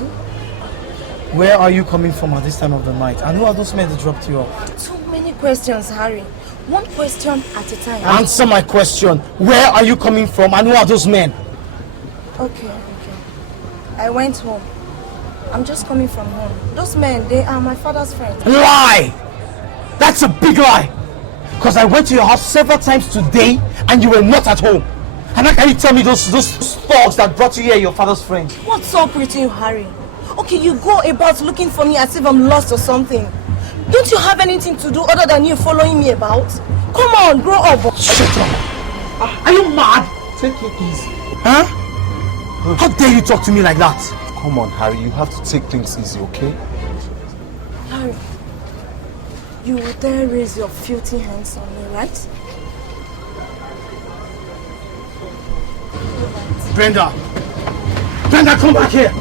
coming? Where are you coming from at this time of the night? And who are those men that dropped you off? Too many questions, Harry. One question at a time. Answer my question. Where are you coming from and who are those men? Okay. I went home. I'm just coming from home. Those men, they are my father's friends. Lie! That's a big lie! Because I went to your house several times today and you were not at home. And how can you tell me those thugs that brought you here are your father's friends? What's up with you, Harry? Okay, you go about looking for me as if I'm lost or something. Don't you have anything to do other than you following me about? Come on, grow up. Shut up! Are you mad? Take it easy. Huh? How dare you talk to me like that? Come on, Harry, you have to take things easy, okay? Harry, you will dare raise your filthy hands on me, right? Brenda! Brenda, come back here!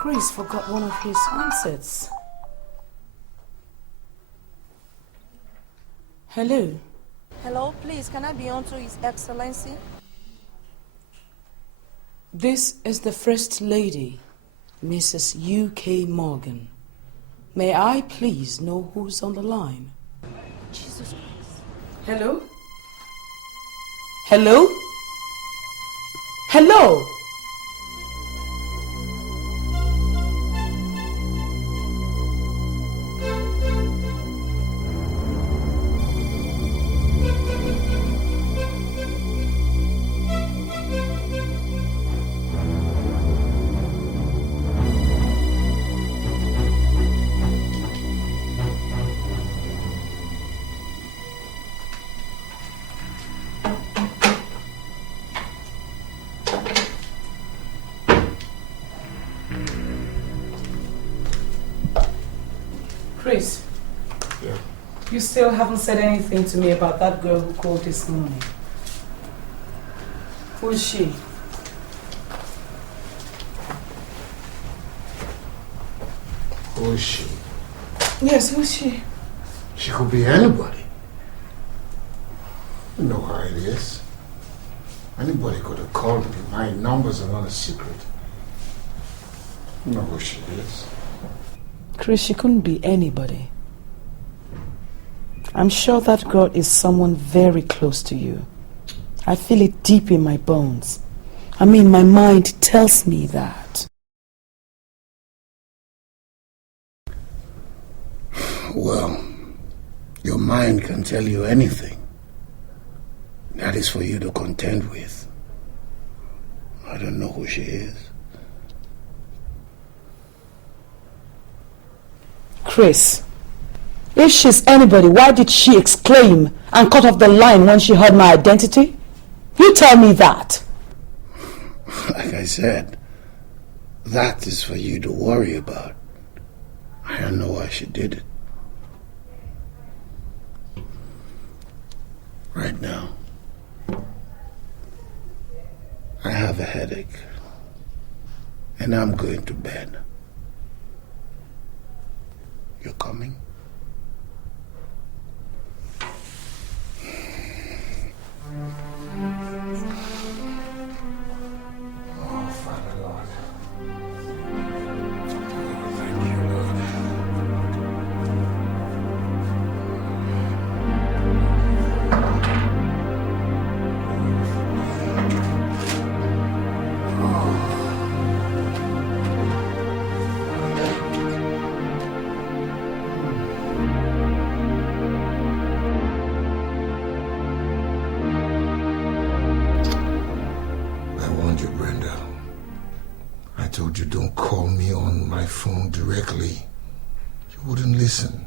Chris forgot one of his handsets. Hello? Hello, please, can I be on to His Excellency? This is the First Lady, Mrs. U.K. Morgan. May I please know who's on the line? Jesus Christ. Hello? Hello? Hello? Chris, yeah. You still haven't said anything to me about that girl who called this morning. Who is she? Who is she? Yes, who is she? She could be anybody. You know how it is. Anybody could have called me. My numbers are not a secret. You know who she is. Chris, she couldn't be anybody. I'm sure that girl is someone very close to you. I feel it deep in my bones. I mean, my mind tells me that. Well, your mind can tell you anything. That is for you to contend with. I don't know who she is. Chris, if she's anybody, why did she exclaim and cut off the line when she heard my identity? You tell me that. Like I said, that is for you to worry about. I don't know why she did it. Right now, I have a headache, and I'm going to bed. You're coming? Oh, Father Lord. Thank you, Lord. You don't call me on my phone directly. You wouldn't listen.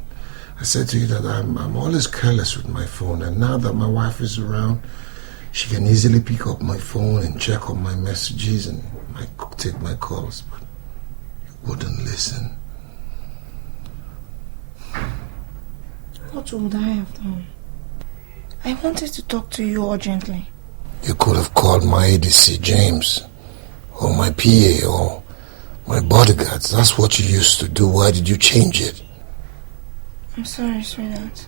I said to you that I'm always careless with my phone, and now that my wife is around, She can easily pick up my phone and check on my messages and take my calls, but wouldn't listen. What would I have done? I wanted to talk to you urgently. You could have called my ADC, James, or my PA, or my bodyguards. That's what you used to do. Why did you change it? I'm sorry, sweetheart.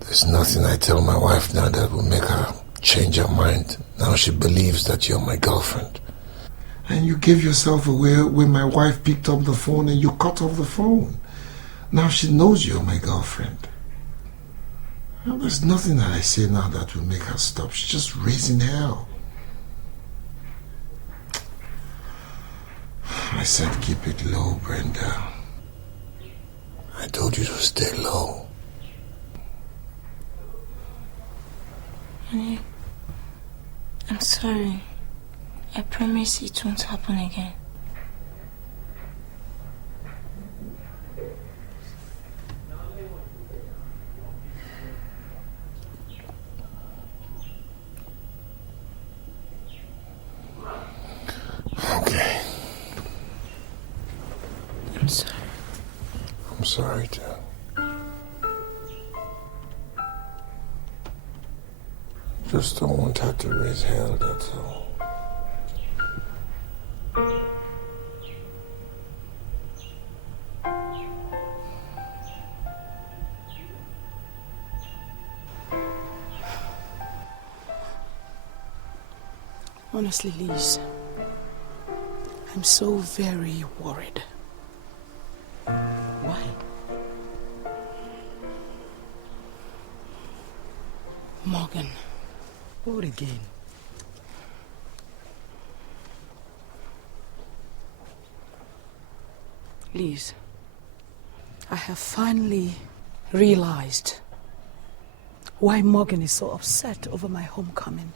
There's nothing I tell my wife now that will make her change her mind. Now she believes that you're my girlfriend. And you gave yourself away when my wife picked up the phone and you cut off the phone. Now she knows you're my girlfriend. Well, there's nothing that I say now that will make her stop. She's just raising hell. I said keep it low, Brenda. I told you to stay low. Honey, I'm sorry. I promise it won't happen again. Okay. I'm sorry. I'm sorry, too. Just don't want her to raise hell, that's all. Honestly, Liz, I'm so very worried. Why? Morgan. What again? Liz, I have finally realized why Morgan is so upset over my homecoming.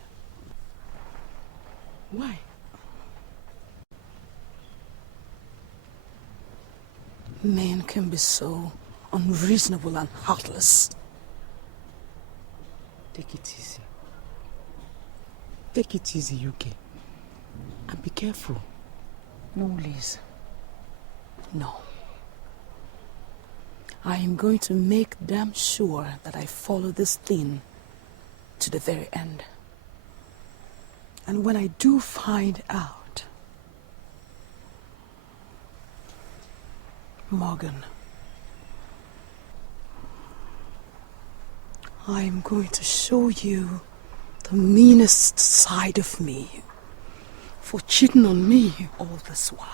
Why? Men can be so unreasonable and heartless. Take it easy. Take it easy, UK. And be careful. No, Liz. No. I am going to make damn sure that I follow this thing to the very end. And when I do find out, Morgan, I am going to show you the meanest side of me for cheating on me all this while.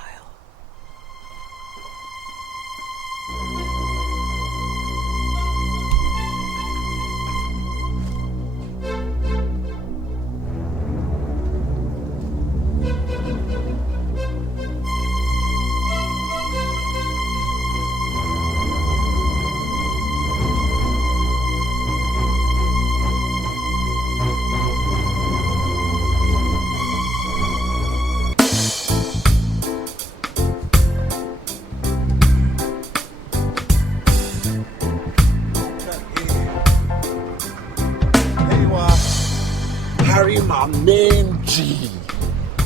My main G.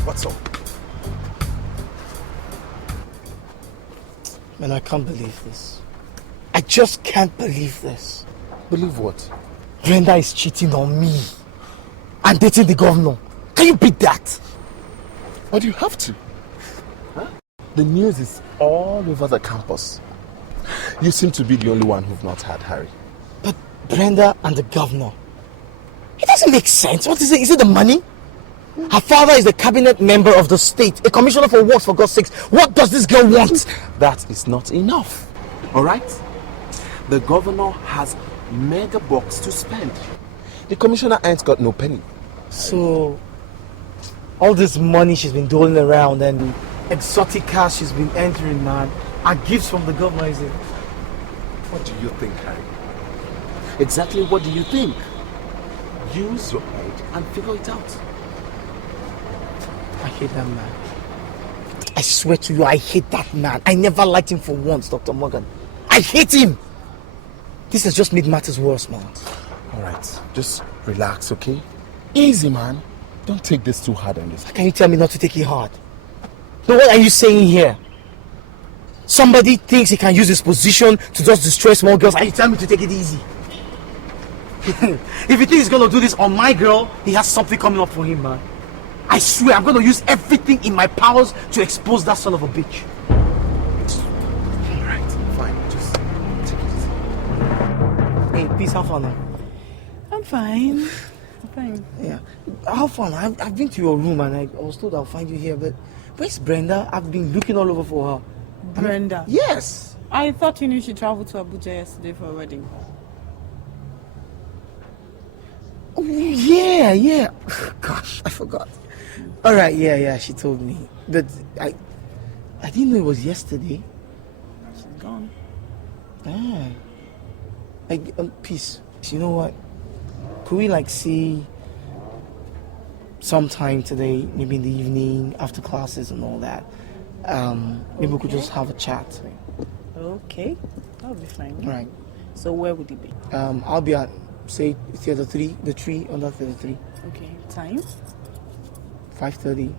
What's up? Man, I can't believe this. I just can't believe this. Believe what? Brenda is cheating on me and dating the governor. Can you beat that? Why do you have to? Huh? The news is all over the campus. You seem to be the only one who've not had Harry. But Brenda and the governor, it doesn't make sense. What is it? Is it the money? Her father is a cabinet member of the state, a commissioner for works, for God's sakes. What does this girl want? That is not enough. Alright? The governor has mega bucks to spend. The commissioner ain't got no penny. So, all this money she's been doling around and the exotic cars she's been entering, man, are gifts from the governor, is it? What do you think, Harry? Exactly what do you think? Use your head and figure it out. I hate that man. I swear to you, I hate that man. I never liked him for once, Dr. Morgan. I hate him! This has just made matters worse, man. Alright, just Relax, okay? Easy, man. Don't take this too hard on this. How can you tell me not to take it hard? So what are you saying here? Somebody thinks he can use his position to just destroy small girls and you tell me to take it easy. If he thinks he's gonna do this on my girl, he has something coming up for him, man. I swear I'm gonna use everything in my powers to expose that son of a bitch. Alright, fine. Just take it easy. Hey, peace, how far now? I'm fine. I'm fine. Yeah. How far? I've been to your room and I was told I'll find you here, but where's Brenda? I've been looking all over for her. Brenda? Yes. I thought you knew she traveled to Abuja yesterday for a wedding. Oh, yeah. Gosh, I forgot. Alright, yeah, she told me. But I didn't know it was yesterday. She's gone. Peace. You know what? Could we see sometime today, maybe in the evening, after classes and all that? Maybe we could just have a chat. Okay, that'll be fine. Right. So where would it be? I'll be at, say, Theater 3, the tree under Theater 3. Okay, time? 5:30,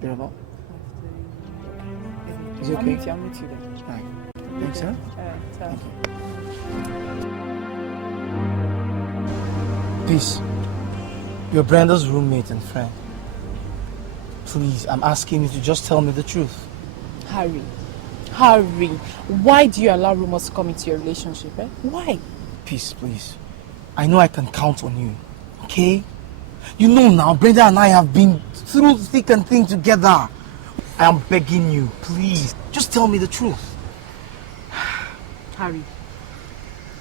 thereabout. 5:30. Is it I'll okay? meet you then. Right. Thanks, sir. Thank you. Peace. You're Brenda's roommate and friend. Please, I'm asking you to just tell me the truth. Harry, why do you allow rumors to come into your relationship, eh? Why? Peace, please. I know I can count on you, okay? You know now, Brenda and I have been through thick and thin together. I am begging you, please, just tell me the truth. Harry,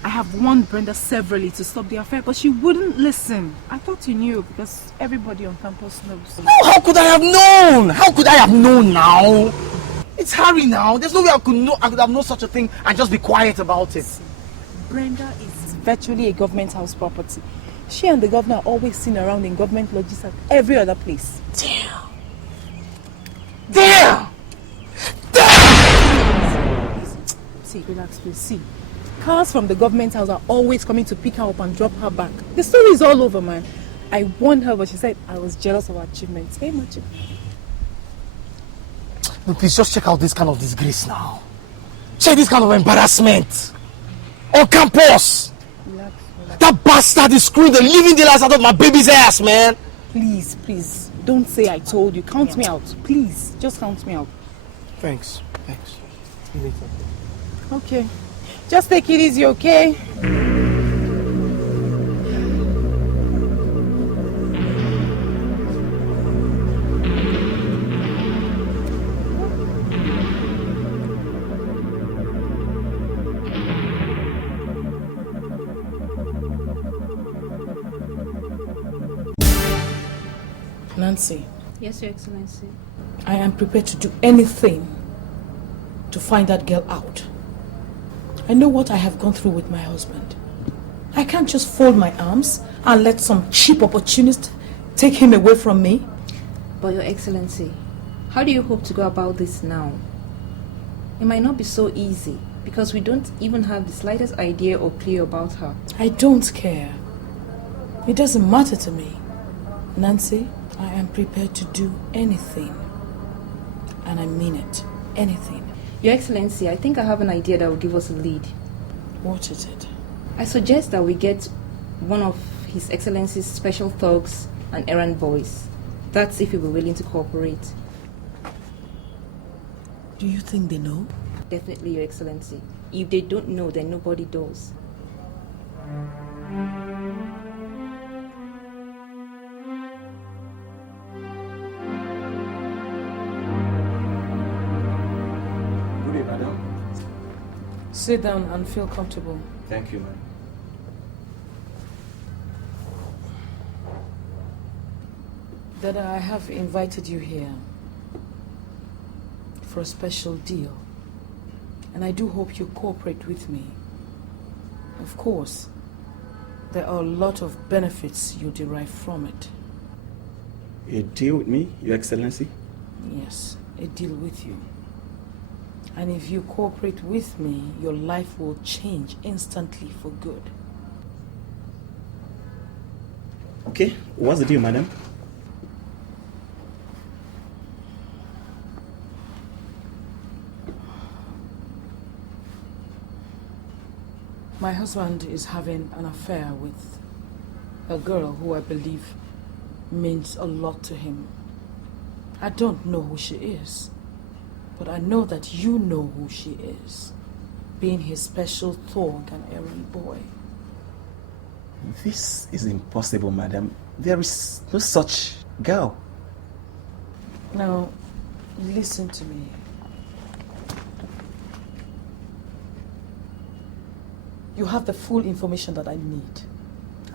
I have warned Brenda severally to stop the affair, but she wouldn't listen. I thought you knew because everybody on campus knows. No, how could I have known? How could I have known now? It's Harry now. There's no way I could have known such a thing and just be quiet about it. Brenda is virtually a government house property. She and the governor are always seen around in government lodges at every other place. Damn! See, relax, please. See, cars from the government house are always coming to pick her up and drop her back. The story is all over, man. I warned her, but she said I was jealous of her achievements. Hey, Machi. No, please just check out this kind of disgrace now. Check this kind of embarrassment. On campus! Relax. That bastard is screwing the living daylights out of my baby's ass, man! Please, don't say I told you. Count me out. Please, just count me out. Thanks. See you later. Okay. Just take it easy, okay? Nancy. Yes, Your Excellency. I am prepared to do anything to find that girl out. I know what I have gone through with my husband. I can't just fold my arms and let some cheap opportunist take him away from me. But Your Excellency, how do you hope to go about this now? It might not be so easy because we don't even have the slightest idea or clue about her. I don't care. It doesn't matter to me. Nancy, I am prepared to do anything. And I mean it. Anything. Your Excellency, I think I have an idea that will give us a lead. What is it? I suggest that we get one of His Excellency's special thugs and errand boys. That's if he will be willing to cooperate. Do you think they know? Definitely, Your Excellency. If they don't know, then nobody does. Good day, madam. Sit down and feel comfortable. Thank you, ma'am. Dada, I have invited you here for a special deal. And I do hope you cooperate with me. Of course, there are a lot of benefits you derive from it. A deal with me, Your Excellency? Yes, a deal with you. And if you cooperate with me, your life will change instantly for good. Okay, what's the deal, madam? My husband is having an affair with a girl who I believe means a lot to him. I don't know who she is, but I know that you know who she is, being his special thug and errand boy. This is impossible, madam. There is no such girl. Now, listen to me. You have the full information that I need,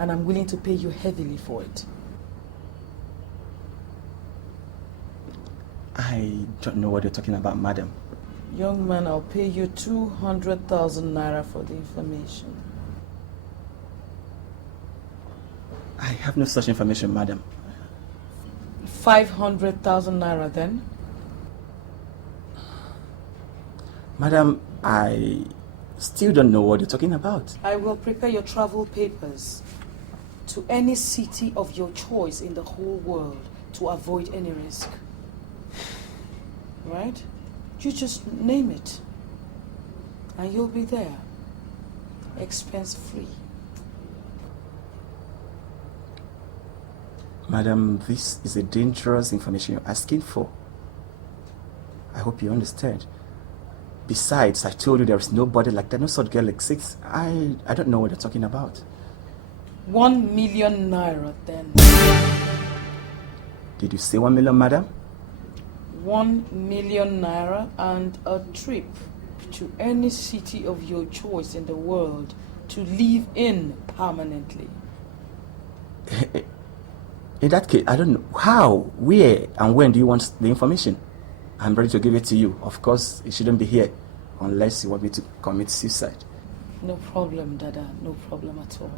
and I'm willing to pay you heavily for it. I don't know what you're talking about, madam. Young man, I'll pay you 200,000 naira for the information. I have no such information, madam. 500,000 naira then? Madam, I still don't know what you're talking about. I will prepare your travel papers to any city of your choice in the whole world to avoid any risk. Right? You just name it and you'll be there, expense free. Madam, this is a dangerous information you're asking for. I hope you understand. Besides, I told you there is nobody like that, no such girl exists. I don't know what you're talking about. 1 million naira then. Did you say 1 million, madam? 1 million naira and a trip to any city of your choice in the world to live in permanently. In that case, I don't know. How, where, and when do you want the information? I'm ready to give it to you. Of course, it shouldn't be here unless you want me to commit suicide. No problem, Dada. No problem at all.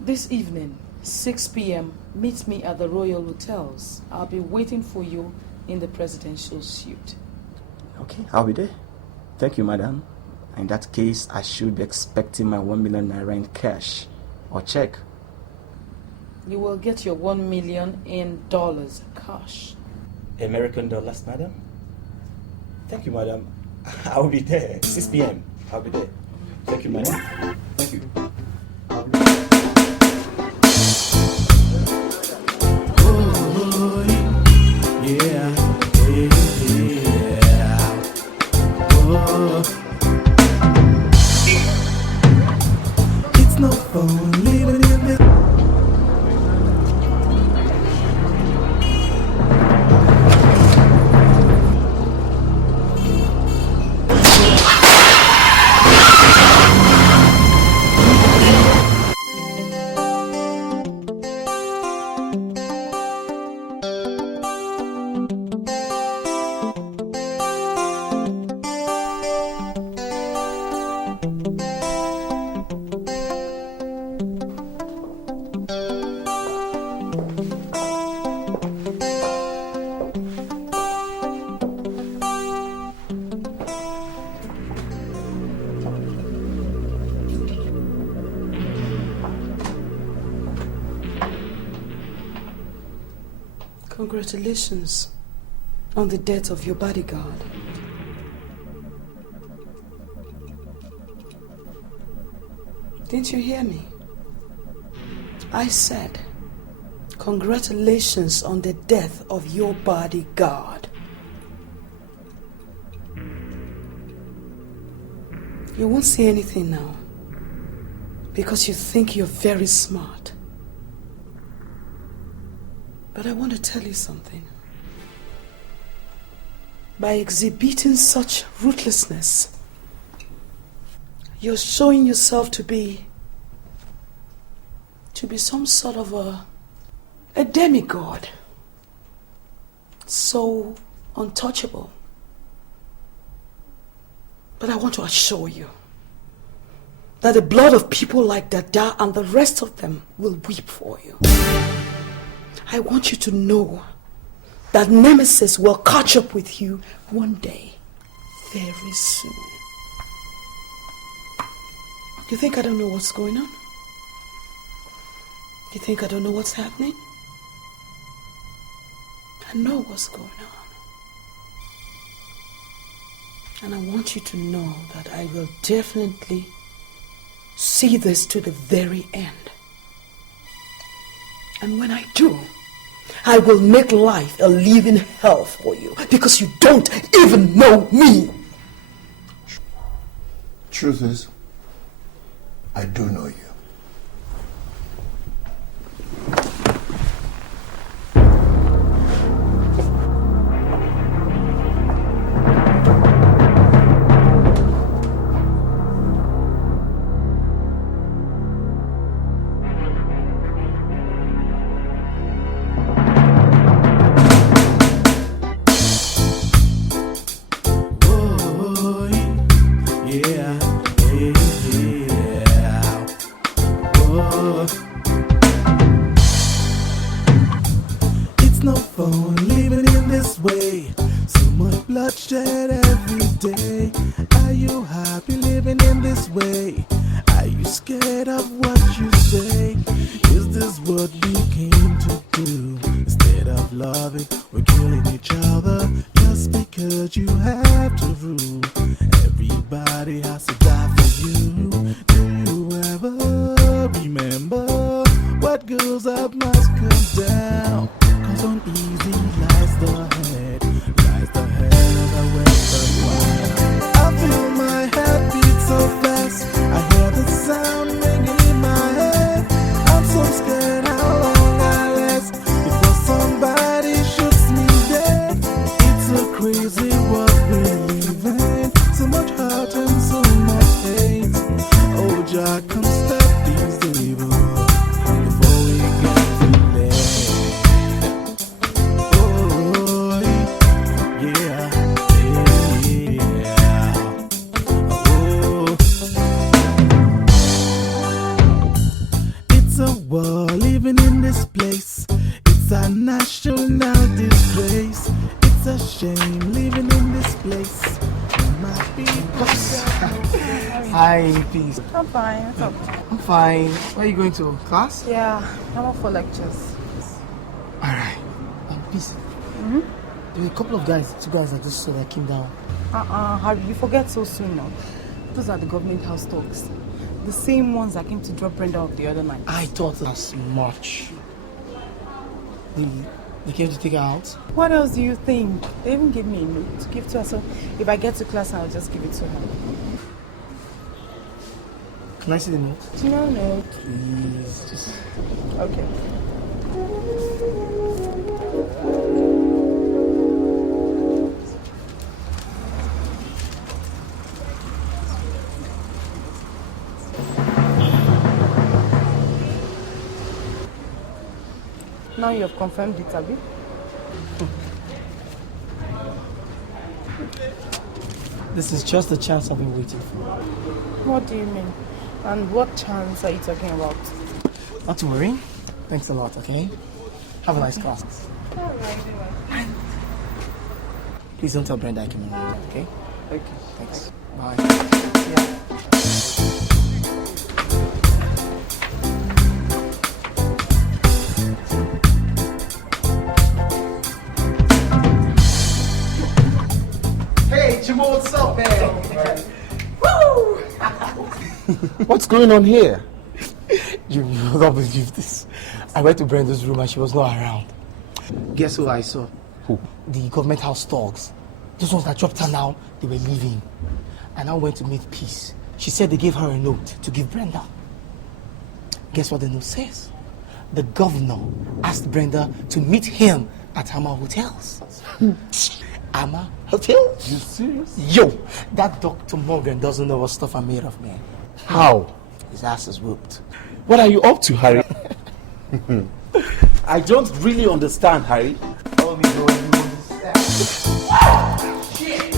This evening, 6 p.m., meet me at the Royal Hotels. I'll be waiting for you in the presidential suite. Okay, I'll be there. Thank you, madam. In that case, I should be expecting my 1 million naira in cash or check. You will get your 1 million in dollars cash. American dollars, madam? Thank you, madam. I'll be there. 6 p.m. I'll be there. Thank you, madam. Thank you. It's no phone living in the Congratulations on the death of your bodyguard. Didn't you hear me? I said, congratulations on the death of your bodyguard. You won't say anything now because you think you're very smart. But I want to tell you something. By exhibiting such ruthlessness, you're showing yourself to be some sort of a demigod. So untouchable. But I want to assure you that the blood of people like Dada and the rest of them will weep for you. I want you to know that Nemesis will catch up with you one day, very soon. You think I don't know what's going on? You think I don't know what's happening? I know what's going on. And I want you to know that I will definitely see this to the very end. And when I do, I will make life a living hell for you because you don't even know me. Truth is, I do know you. bloodshed every day. Are you happy living in this way? Are you scared of what you say? Is this what we came to do? Instead of loving, we're killing each other just because you have to rule. Everybody has to die for you. Do you ever remember what goes up must come down? Cause uneasy lies the head that wears the crown. I feel my heart beat so fast, I hear the sound ringing in my head. I'm so scared how long I last before somebody shoots me dead. It's a crazy world we're living, so much hurt and so much hate. Oh Jah, come stop these evil before we get too late. Oh yeah, yeah. Oh, it's a war living in this place. It's a national disgrace. It's a shame living in this place. My people. Hi, peace. I'm fine. What's up? I'm fine. Where are you going to? Class? Yeah, I'm up for lectures. Alright. Peace. There were a couple of guys, two guys I just saw that came down. Harry, you forget so soon now. Those are the government house talks. The same ones that came to drop Brenda off the other night. I thought as much. They came to take her out? What else do you think? They even gave me a note to give to her, so if I get to class, I'll just give it to her. Can I see the note? No. Please, just... Okay. Now you have confirmed it, Abby. This is just the chance I've been waiting for. What do you mean? And what chance are you talking about? Not to worry. Thanks a lot, okay? Have a nice class. Alright. Please don't tell Brenda I came along, okay? Okay. Thanks. Bye. Yeah. Hey, Chimo, what's up, man? Woo! What's going on here? You will not believe this. I went to Brenda's room and she was not around. Guess who I saw? Who? The government house dogs. Those ones that dropped her now, they were leaving. And I went to meet Peace. She said they gave her a note to give Brenda. Guess what the note says? The governor asked Brenda to meet him at Hammer Hotels. Hammer Hotel? You serious? Yo, that Dr. Morgan doesn't know what stuff I'm made of, man. How? His ass is whooped. What are you up to, Harry? I don't really understand, Harry. Tell me, bro, you understand. Shit!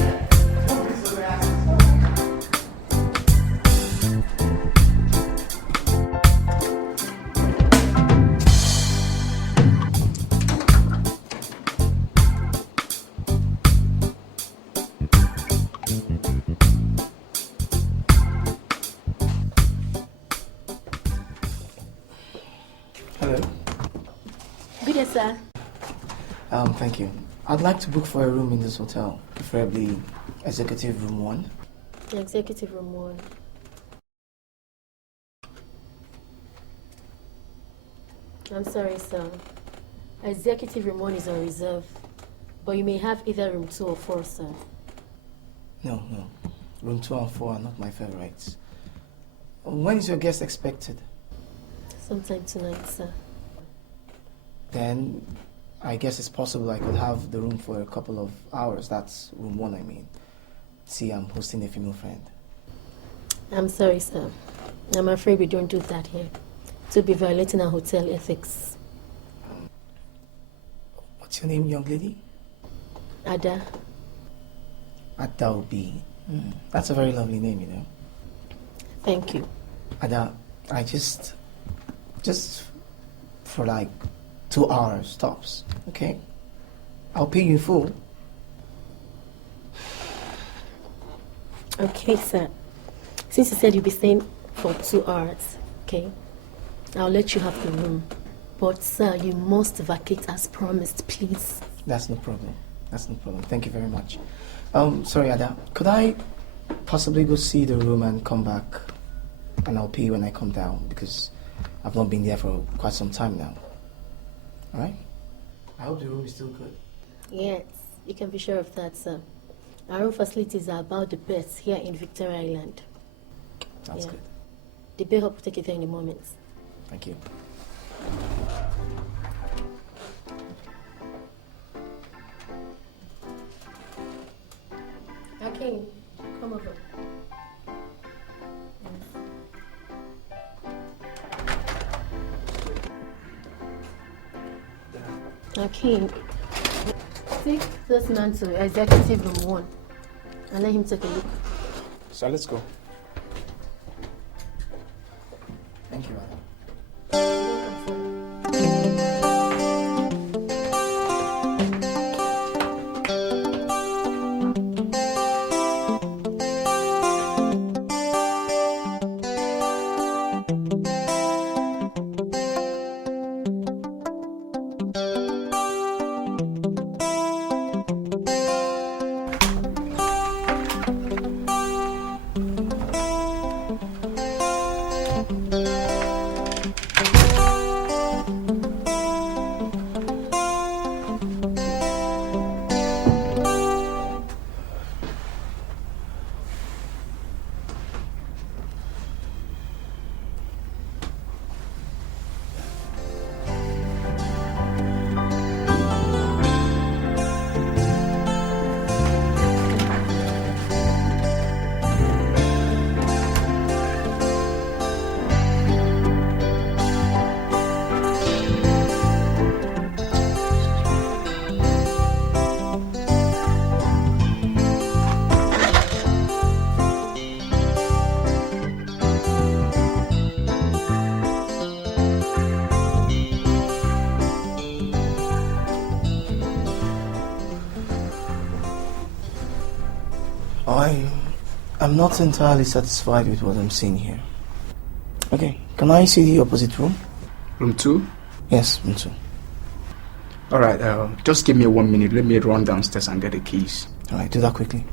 Yes, sir. Thank you. I'd like to book for a room in this hotel, preferably executive room 1. Executive room 1. I'm sorry, sir. Executive room 1 is on reserve, but you may have either room 2 or 4, sir. No. Room 2 and 4 are not my favorites. When is your guest expected? Sometime tonight, sir. Then I guess it's possible I could have the room for a couple of hours. That's room 1, I mean. See, I'm hosting a female friend. I'm sorry, sir. I'm afraid we don't do that here. To be violating our hotel ethics. What's your name, young lady? Ada. Ada Obi. That's a very lovely name, you know. Thank you. Ada, I just for like 2 hours tops, okay? I'll pay you in full. Okay, sir. Since you said you'll be staying for 2 hours, okay? I'll let you have the room. But, sir, you must vacate as promised, please. That's no problem. Thank you very much. Sorry, Ada. Could I possibly go see the room and come back? And I'll pay you when I come down, because I've not been there for quite some time now. Alright? I hope the room is still good. Yes, you can be sure of that, sir. Our room facilities are about the best here in Victoria Island. That's good. The bellhop will take you there in a moment. Thank you. Okay, come over. Okay. Take this man to executive room 1 and let him take a look. So let's go. Thank you, Ada. I'm not entirely satisfied with what I'm seeing here. Okay, can I see the opposite room? Room 2? Yes, room 2. Alright, just give me 1 minute. Let me run downstairs and get the keys. Alright, do that quickly.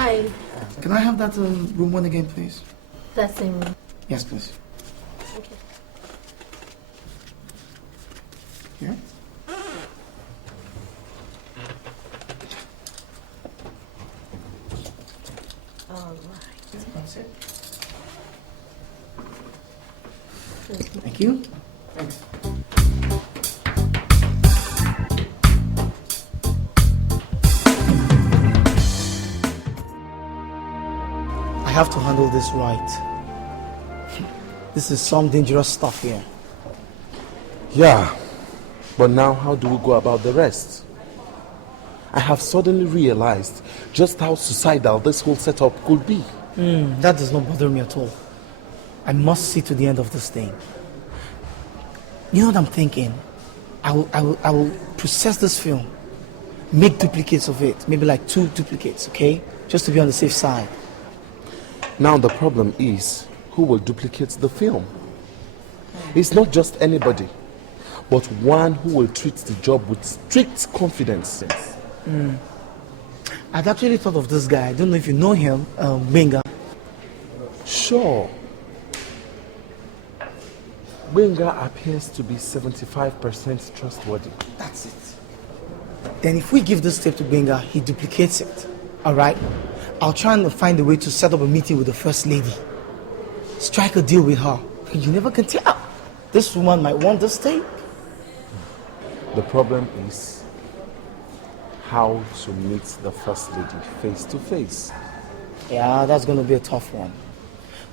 Hi. Can I have that room 1 again, please? That same room. Yes, please. Okay. Yeah? All right. That's it. Thank you. Thanks. I have to handle this right. This is some dangerous stuff here. Yeah, but now how do we go about the rest? I have suddenly realized just how suicidal this whole setup could be. That does not bother me at all. I must see to the end of this thing. You know what I'm thinking? I will process this film, make duplicates of it, maybe like 2 duplicates, okay? Just to be on the safe side. Now the problem is, who will duplicate the film? It's not just anybody, but one who will treat the job with strict confidence. I'd actually thought of this guy. I don't know if you know him, Benga. Sure. Benga appears to be 75% trustworthy. That's it. Then if we give this tape to Benga, he duplicates it. Alright? I'll try and find a way to set up a meeting with the First Lady. Strike a deal with her. You never can tell. This woman might want this tape. The problem is how to meet the First Lady face to face. Yeah, that's going to be a tough one.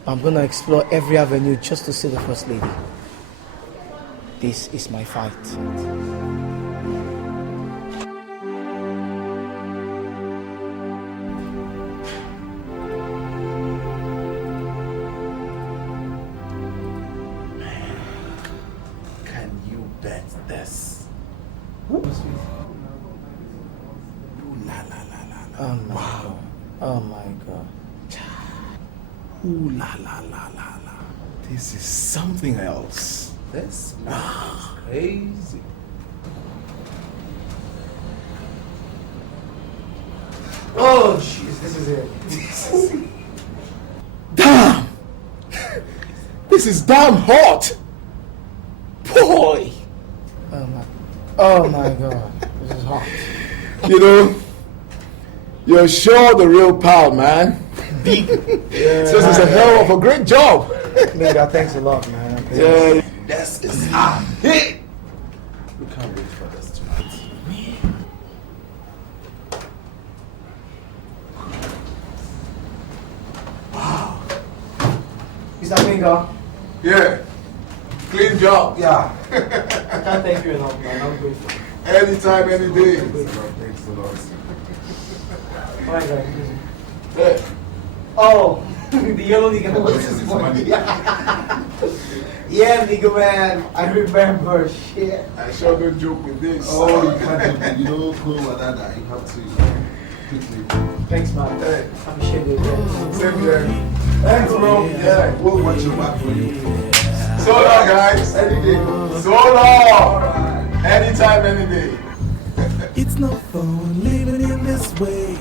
I'm going to explore every avenue just to see the First Lady. This is my fight. Can you bet this? Ooh, La la la la la. oh my God. Oh my God. Ooh la la la la la. This is something else. This man is crazy. Oh, jeez, this is it. Damn! This is damn hot. Boy. Oh my God. This is hot. You know, you're sure the real pal, man. Big. This is a hell of a great job. Mega, thanks a lot, man. Yeah. This is a hit. We can't wait for this tonight. Wow. Mr. Benga. Yeah. Clean job. Yeah. I can't thank you enough, man. I'm grateful. Anytime, any day. Thanks a lot. Alright, guys. Hey. Oh, the yellow nigga. What's his money? Yeah, nigga, man. I remember. Shit. I sure don't joke with this. Oh, you can't do it. You know, cool with that. You have to quickly. Thanks, man. Hey. Appreciate it. Same here. Thanks, bro. Yeah. We'll watch your back for you. So long, guys. Any day. So long. Anytime, any day. It's no fun living in this way.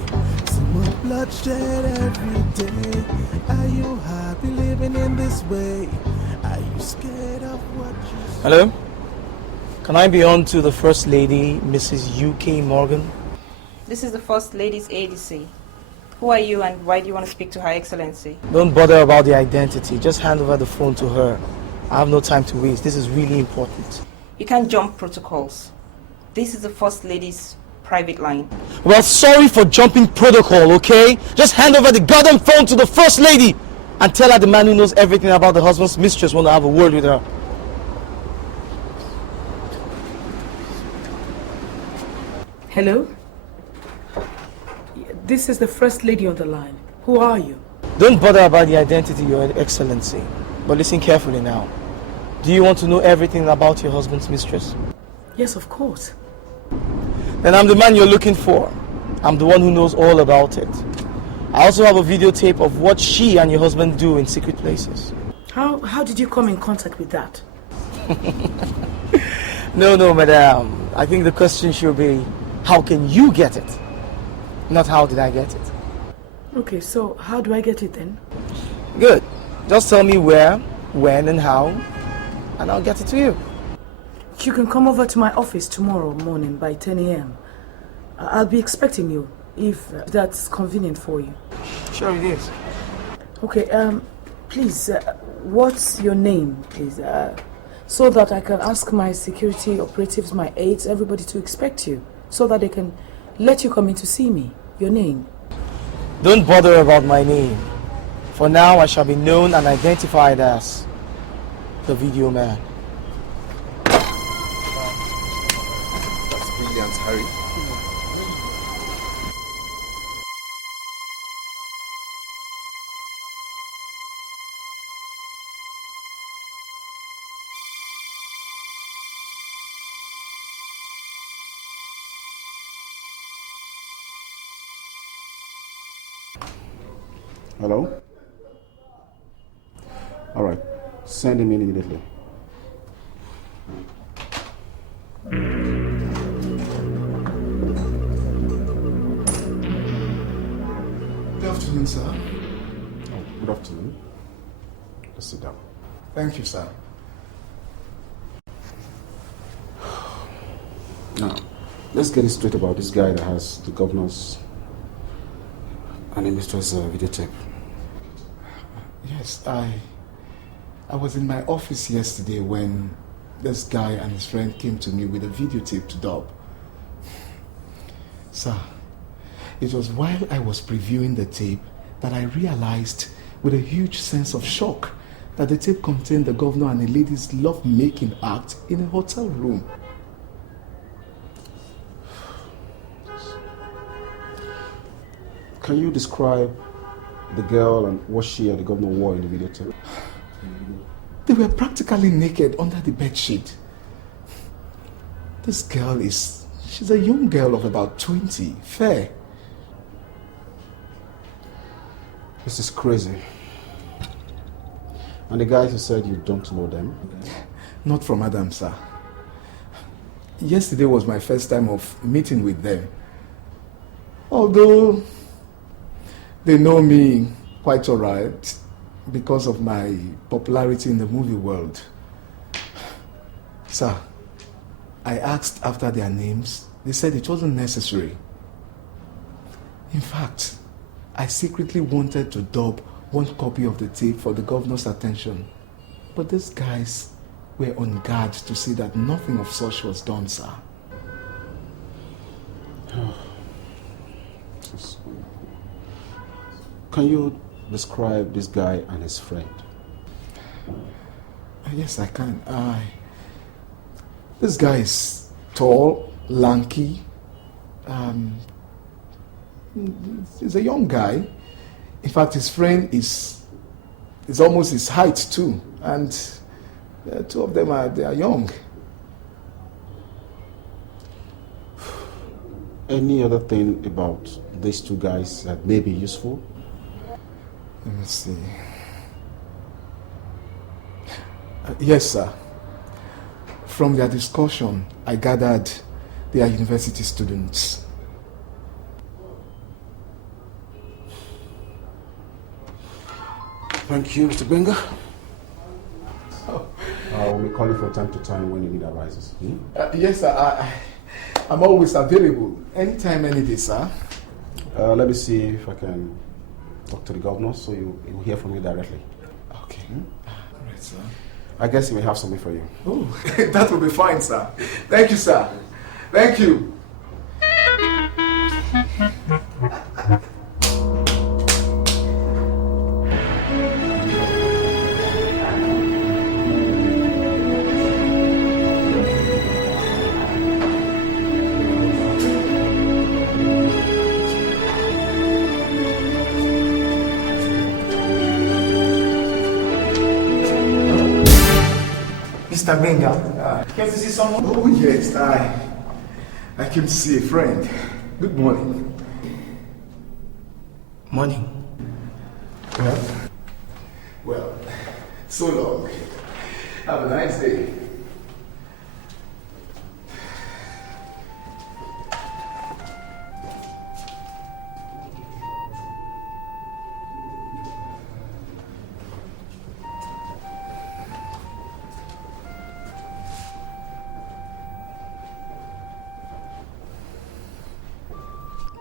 So much bloodshed every day. Are you happy living in this way? Are you scared of what you see? Hello? Can I be on to the First Lady, Mrs. UK Morgan? This is the First Lady's ADC. Who are you and why do you want to speak to Her Excellency? Don't bother about the identity. Just hand over the phone to her. I have no time to waste. This is really important. You can't jump protocols. This is the First Lady's private line. Well, sorry for jumping protocol, okay? Just hand over the goddamn phone to the First Lady and tell her the man who knows everything about the husband's mistress want to have a word with her. Hello? This is the First Lady on the line. Who are you? Don't bother about the identity, Your Excellency. But listen carefully now. Do you want to know everything about your husband's mistress? Yes, of course. Then I'm the man you're looking for. I'm the one who knows all about it. I also have a videotape of what she and your husband do in secret places. How did you come in contact with that? No, madam. I think the question should be, how can you get it? Not how did I get it? Okay, so how do I get it then? Good. Just tell me where, when, and how, and I'll get it to you. You can come over to my office tomorrow morning by 10 a.m. I'll be expecting you, if that's convenient for you. Sure it is. Okay, please, what's your name, please? So that I can ask my security operatives, my aides, everybody to expect you, so that they can let you come in to see me. Your name. Don't bother about my name. For now, I shall be known and identified as the video man. That's brilliant, Harry. Hello? All right. Send him in immediately. Good afternoon, sir. Oh, good afternoon. Let's sit down. Thank you, sir. Now, let's get it straight about this guy that has the governor's and a mistress videotape. Yes, I was in my office yesterday when this guy and his friend came to me with a videotape to dub. Sir, it was while I was previewing the tape that I realized with a huge sense of shock that the tape contained the governor and a lady's love-making act in a hotel room. Can you describe the girl and what she and the governor wore in the videotape? They were practically naked under the bedsheet. This girl she's a young girl of about 20, fair. This is crazy. And the guys who said you don't know them? Not from Adam, sir. Yesterday was my first time of meeting with them. Although they know me quite all right because of my popularity in the movie world. Sir, I asked after their names. They said it wasn't necessary. In fact, I secretly wanted to dub one copy of the tape for the governor's attention. But these guys were on guard to see that nothing of such was done, sir. Can you describe this guy and his friend? Yes, I can. This guy is tall, lanky. He's a young guy. In fact, his friend is almost his height too. And two of them they are young. Any other thing about these two guys that may be useful? Let me see. Yes, sir. From their discussion, I gathered they are university students. Thank you, Mr. Benga. We'll be calling from time to time when the need arises. Yes, sir. I'm always available. Anytime, any day, sir. Let me see if I can talk to the governor so you'll hear from me directly. Okay. All right, sir. I guess he may have something for you. Oh, that will be fine, sir. Thank you, sir. Thank you. Mr. Benga, came to see someone? Oh yes, I came to see a friend. Good morning. Morning. Well, so long. Have a nice day.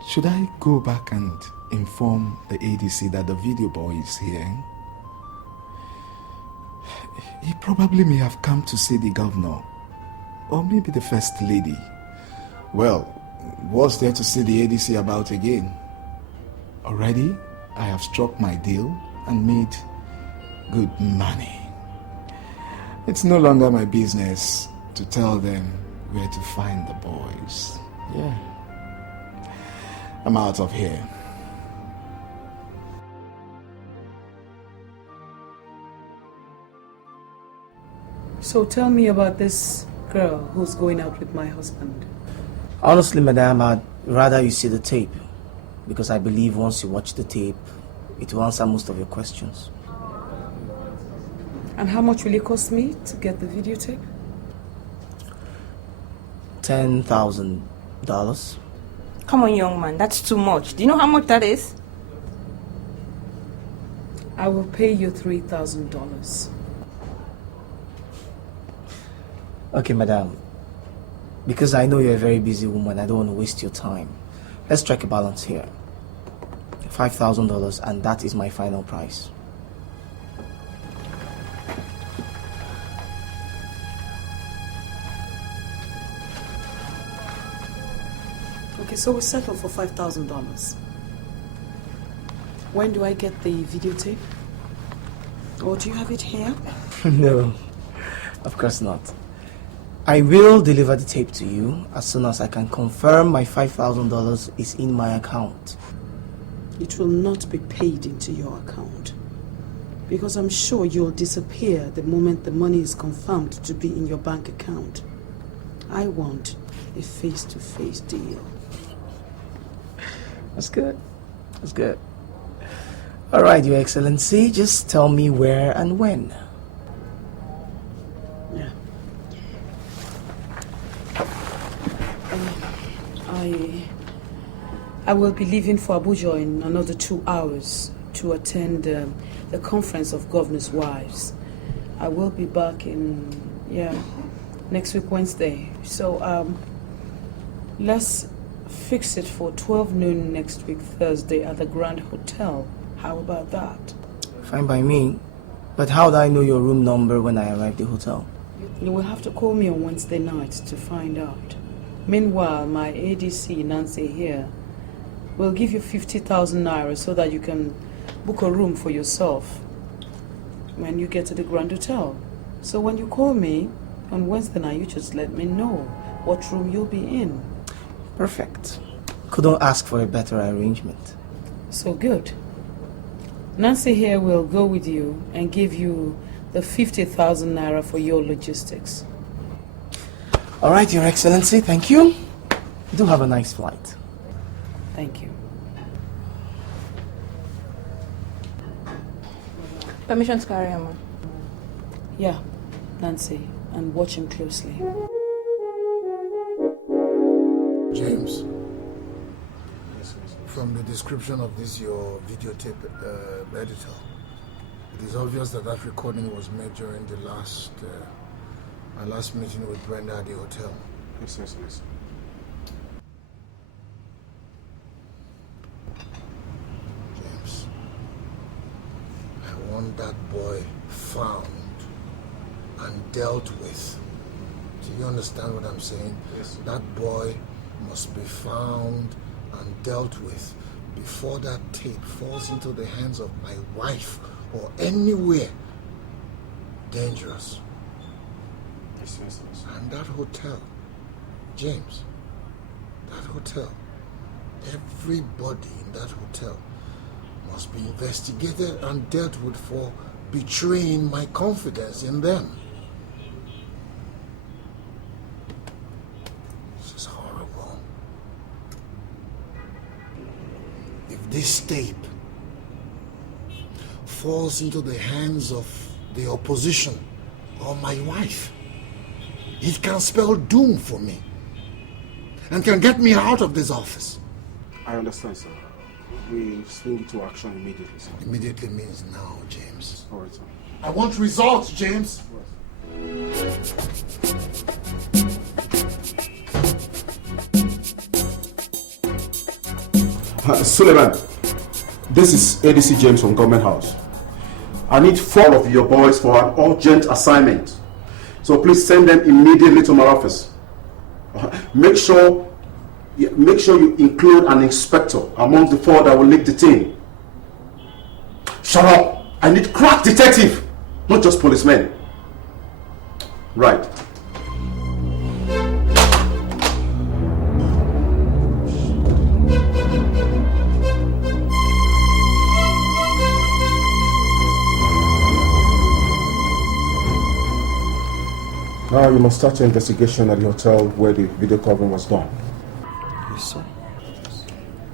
Should I go back and inform the ADC that the video boy is here? He probably may have come to see the governor, or maybe the first lady. Well, what's there to see the ADC about again? Already, I have struck my deal and made good money. It's no longer my business to tell them where to find the boys. Yeah. I'm out of here. So tell me about this girl who's going out with my husband. Honestly, madam, I'd rather you see the tape, because I believe once you watch the tape, it will answer most of your questions. And how much will it cost me to get the videotape? $10,000. Come on, young man, that's too much. Do you know how much that is? I will pay you $3,000. Okay, madam. Because I know you're a very busy woman, I don't want to waste your time. Let's strike a balance here. $5,000, and that is my final price. Okay, so we settle for $5,000. When do I get the videotape? Or do you have it here? No, of course not. I will deliver the tape to you as soon as I can confirm my $5,000 is in my account. It will not be paid into your account, because I'm sure you'll disappear the moment the money is confirmed to be in your bank account. I want a face-to-face deal. That's good. That's good. All right, Your Excellency, just tell me where and when. Yeah. I will be leaving for Abuja in another 2 hours to attend the conference of governors' wives. I will be back in, next week Wednesday. So let's fix it for 12 noon next week Thursday at the Grand Hotel. How about that? Fine by me. But how do I know your room number when I arrive at the hotel? You will have to call me on Wednesday night to find out. Meanwhile, my ADC, Nancy, here, will give you 50,000 naira so that you can book a room for yourself when you get to the Grand Hotel. So when you call me on Wednesday night, you just let me know what room you'll be in. Perfect. Couldn't ask for a better arrangement. So good. Nancy here will go with you and give you the 50,000 naira for your logistics. All right, Your Excellency, thank you. Do have a nice flight. Thank you. Permission to carry him. Yeah, Nancy, and watch him closely. James, from the description of this, your videotape editor, it is obvious that that recording was made during the my last meeting with Brenda at the hotel. Yes. James, I want that boy found and dealt with. Do you understand what I'm saying? Yes. That boy must be found and dealt with before that tape falls into the hands of my wife or anywhere dangerous. Yes. And that hotel, James, that hotel, everybody in that hotel must be investigated and dealt with for betraying my confidence in them. This is horrible. If this tape falls into the hands of the opposition or my wife, it can spell doom for me and can get me out of this office. I understand, sir. We swing into action immediately, sir. Immediately means now, James. All right, sir. I want results, James. Suleiman, this is ADC James from Government House. I need 4 of your boys for an urgent assignment. So please send them immediately to my office. Make sure you include an inspector among the 4 that will lead the team. Shut up! I need crack detective, not just policemen. Right. Now you must start your investigation at the hotel where the video covering was done. Yes, sir.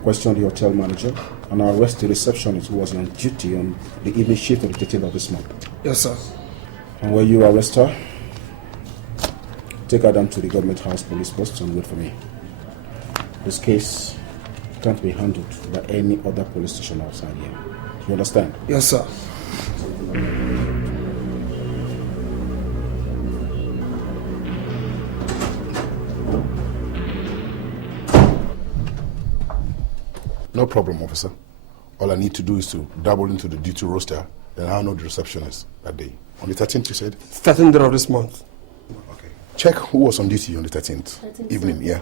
Question the hotel manager and arrest the receptionist who was on duty on the evening shift of the 13th of this month. Yes, sir. And when you arrest her, take her down to the Government House police post and wait for me. This case can't be handled by any other police station outside here. You understand? Yes, sir. No problem, officer. All I need to do is to double into the duty roster, then I'll know the receptionist that day. On the 13th, you said? 13th of this month. Okay. Check who was on duty on the 13th evening, yeah.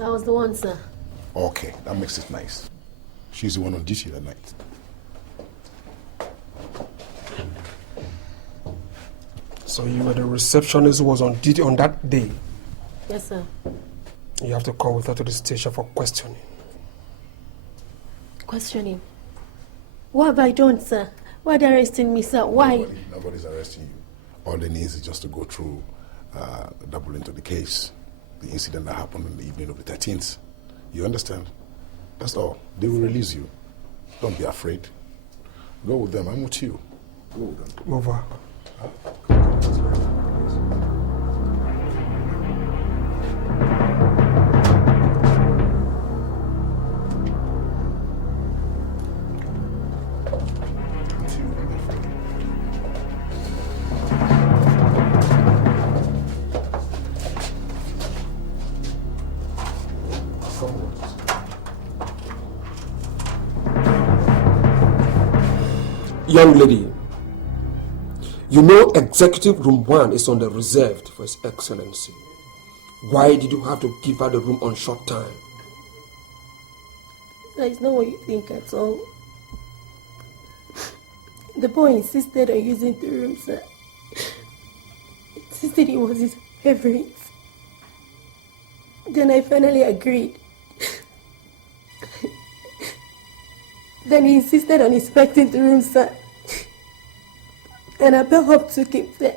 I was the one, sir. Okay, that makes it nice. She's the one on duty that night. So you were the receptionist who was on duty on that day? Yes, sir. You have to come with her to the station for questioning. Questioning? What have I done, sir? Why are they arresting me, sir? Why? Nobody's arresting you. All they need is just to go through, double into the case, the incident that happened on the evening of the 13th. You understand? That's all. They will release you. Don't be afraid. Go with them. I'm with you. Go with them. Move on. Young lady, you know Executive Room 1 is on the reserved for His Excellency. Why did you have to give her the room on short time? That is not what you think at all. The boy insisted on using the room, sir. He insisted it was his favorite. Then I finally agreed. Then he insisted on inspecting the room, sir. And Abelhop took him there.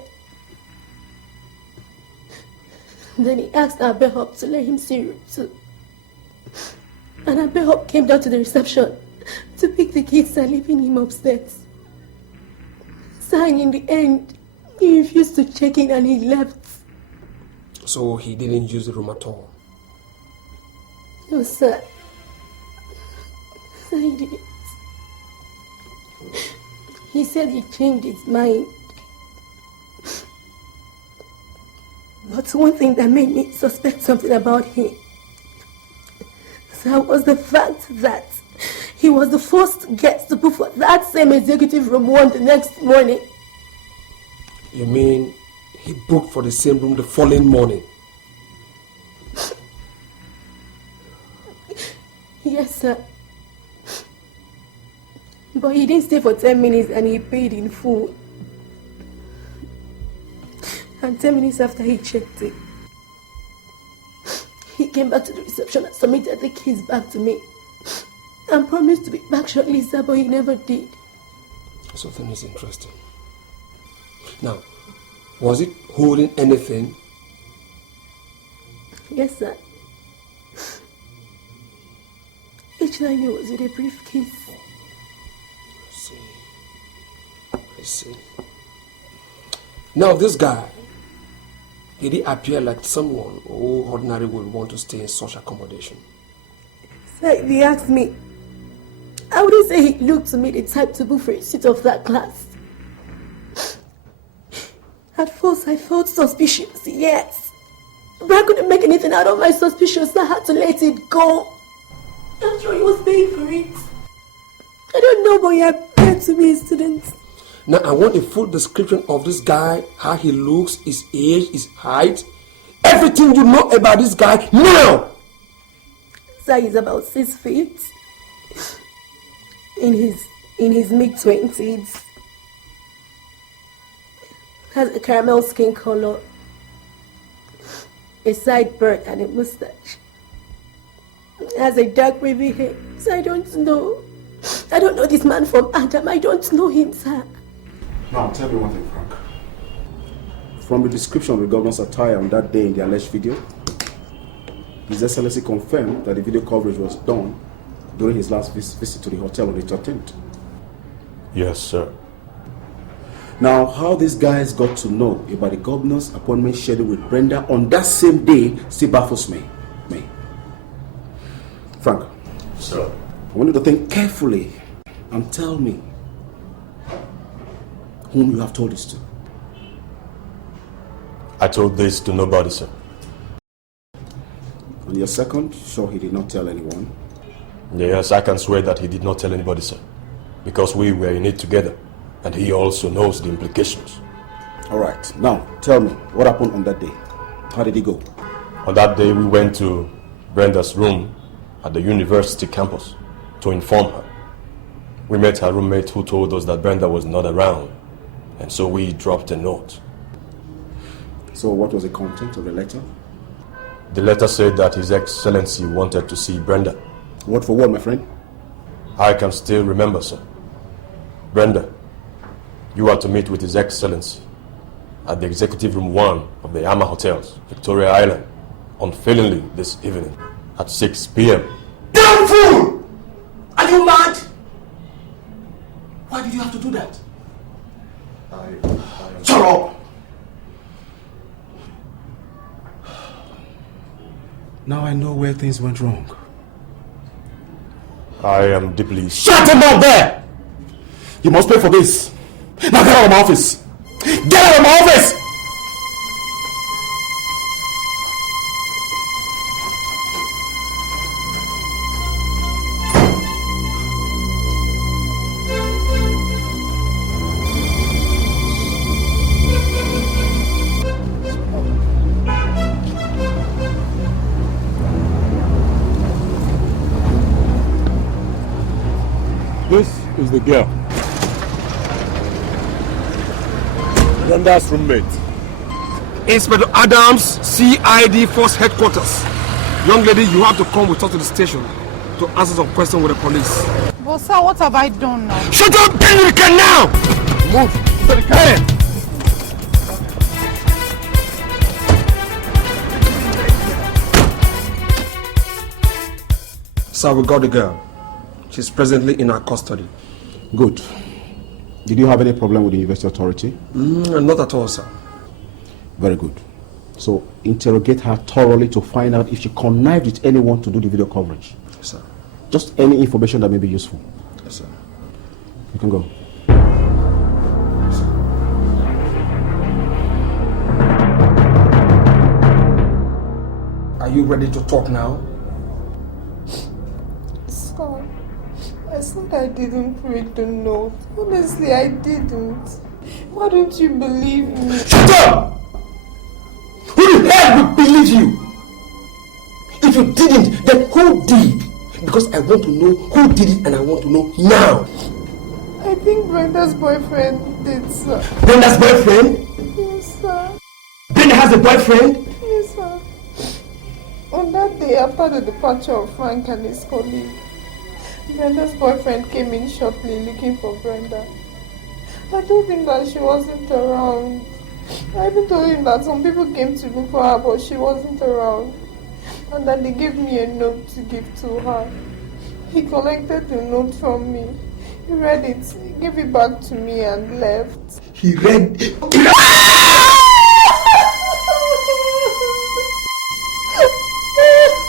Then he asked Abelhop to let him see room 2. And Abelhop came down to the reception to pick the kids and leaving him upstairs. Sir, in the end, he refused to check in and he left. So he didn't use the room at all? No, sir. Sir, he didn't. He said he changed his mind. But one thing that made me suspect something about him, sir, was the fact that he was the first guest to book for that same Executive Room 1 the next morning. You mean he booked for the same room the following morning? Yes, sir. But he didn't stay for 10 minutes and he paid in full. And 10 minutes after he checked it, he came back to the reception and submitted the keys back to me. And promised to be back shortly, sir, but he never did. Something is interesting. Now, was it holding anything? Yes, sir. Each line was with a briefcase. I see. Now, this guy, did he appear like someone who ordinarily would want to stay in such accommodation? Sir, if you ask me, I wouldn't say he looked to me the type to book for a seat of that class. At first, I felt suspicious, yes. But I couldn't make anything out of my suspicions, so I had to let it go. I'm sure he was paying for it. I don't know, but he appeared to be a student. Now, I want a full description of this guy, how he looks, his age, his height. Everything you know about this guy now! Zai is about 6 feet. In his mid-20s. Has a caramel skin color. A sideburn and a mustache. Has a dark wavy hair. So I don't know. I don't know this man from Adam. I don't know him, sir. Now, tell me one thing, Frank. From the description of the governor's attire on that day in the alleged video, His Excellency confirmed that the video coverage was done during his last visit to the hotel on the 13th. Yes, sir. Now, how these guys got to know about the governor's appointment schedule with Brenda on that same day still baffles me. Frank. Sir. I want you to think carefully and tell me whom you have told this to. I told this to nobody, sir. On your second, sure he did not tell anyone? Yes, I can swear that he did not tell anybody, sir. Because we were in it together, and he also knows the implications. All right. Now, tell me, what happened on that day? How did he go? On that day, we went to Brenda's room at the university campus to inform her. We met her roommate who told us that Brenda was not around, and so we dropped a note. So what was the content of the letter? The letter said that His Excellency wanted to see Brenda. Word for word, my friend? I can still remember, sir. Brenda, you are to meet with His Excellency at the Executive Room 1 of the Ama Hotels, Victoria Island, unfailingly this evening at 6 p.m. Damn fool! Are you mad? Why did you have to do that? Shut up! Now I know where things went wrong. I am deeply... Shut him up there! You must pay for this. Now get out of my office! Get out of my office! This is the girl. Brenda's roommate. Inspector Adams, CID Force Headquarters. Young lady, you have to come with us to the station to answer some questions with the police. But sir, what have I done now? Shut up! Then you can now! Move to the car! Sir, we got the girl. She's presently in our custody. Good. Did you have any problem with the university authority? Not at all, sir. Very good. So interrogate her thoroughly to find out if she connived with anyone to do the video coverage. Yes, sir. Just any information that may be useful. Yes, sir. You can go. Are you ready to talk now? Sir, I said I didn't read the note. Honestly, I didn't. Why don't you believe me? Shut up! Who the hell would believe you? If you didn't, then who did? Because I want to know who did it and I want to know now. I think Brenda's boyfriend did, sir. Brenda's boyfriend? Yes, sir. Brenda has a boyfriend? Yes, sir. On that day, after the departure of Frank and his colleague, Brenda's boyfriend came in shortly looking for Brenda. I told him that she wasn't around. I even told him that some people came to look for her, but she wasn't around. And that they gave me a note to give to her. He collected the note from me. He read it, he gave it back to me and left. He read...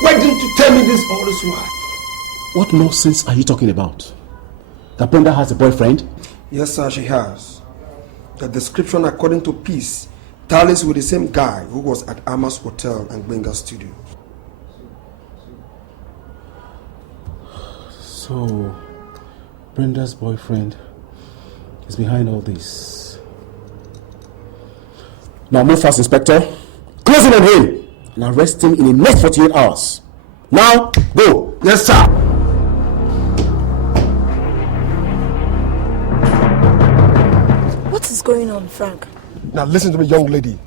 Why didn't you tell me this all this while? What nonsense are you talking about? That Brenda has a boyfriend? Yes, sir, she has. The description according to Peace tallies with the same guy who was at Ama's hotel and Benga studio. So, Brenda's boyfriend is behind all this. Now move fast, Inspector. Close in on him and arrest him in the next 48 hours. Now, go. Yes, sir. What is going on, Frank? Now listen to me, young lady.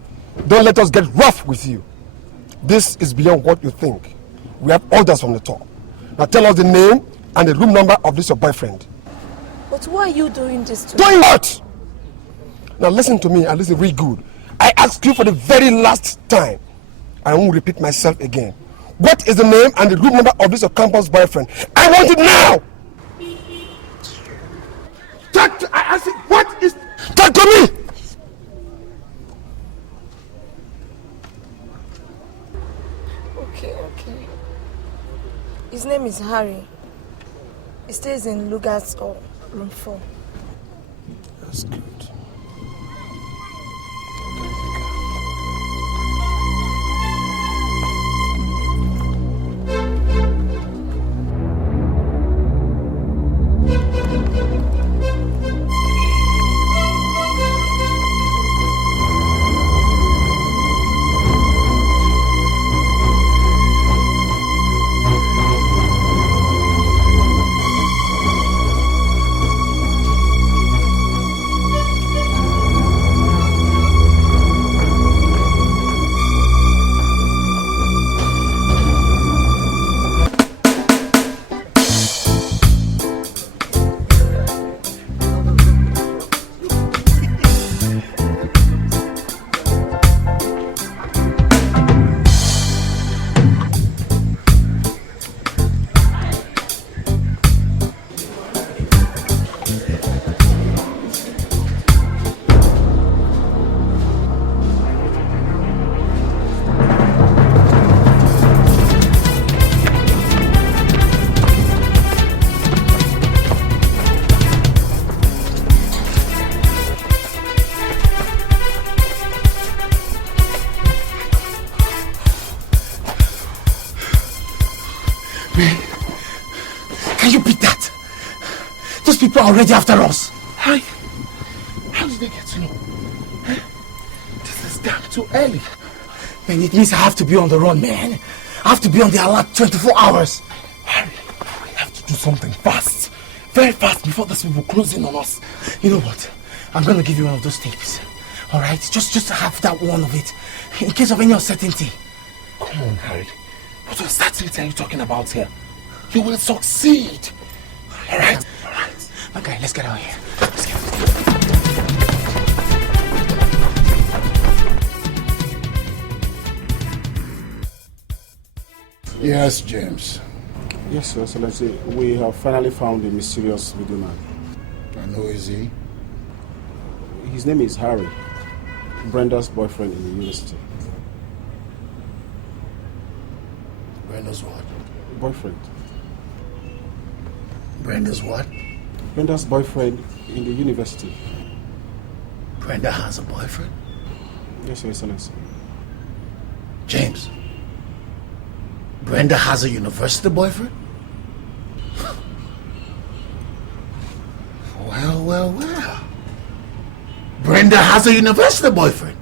Don't let us get rough with you. This is beyond what you think. We have orders from the top. Now tell us the name and the room number of this your boyfriend. But why are you doing this to Doing me? what? Now listen to me and listen really good. I ask you for the very last time. I won't repeat myself again. What is the name and the room number of this your campus boyfriend? I want it now! I ask you, what is... Talk to me! Okay. His name is Harry. He stays in Lugat's or room 4. That's good. Already after us. How did they get to know? This is damn too early. Man, it means I have to be on the run, man. I have to be on the alert 24 hours. Harry, we have to do something fast. Very fast before these people close in on us. You know what? I'm going to give you one of those tapes. Alright? Just have that one of it. In case of any uncertainty. Come on, Harry. What uncertainty are you talking about here? You will succeed. Alright? Okay, let's get out of here. Let's get Yes, James. Yes, Your Excellency. We have finally found a mysterious video man. And who is he? His name is Harry, Brenda's boyfriend in the university. Brenda's what? Boyfriend. Brenda's what? Brenda's boyfriend in the university. Brenda has a boyfriend? Yes, Your Excellency. James, Brenda has a university boyfriend? Well. Brenda has a university boyfriend?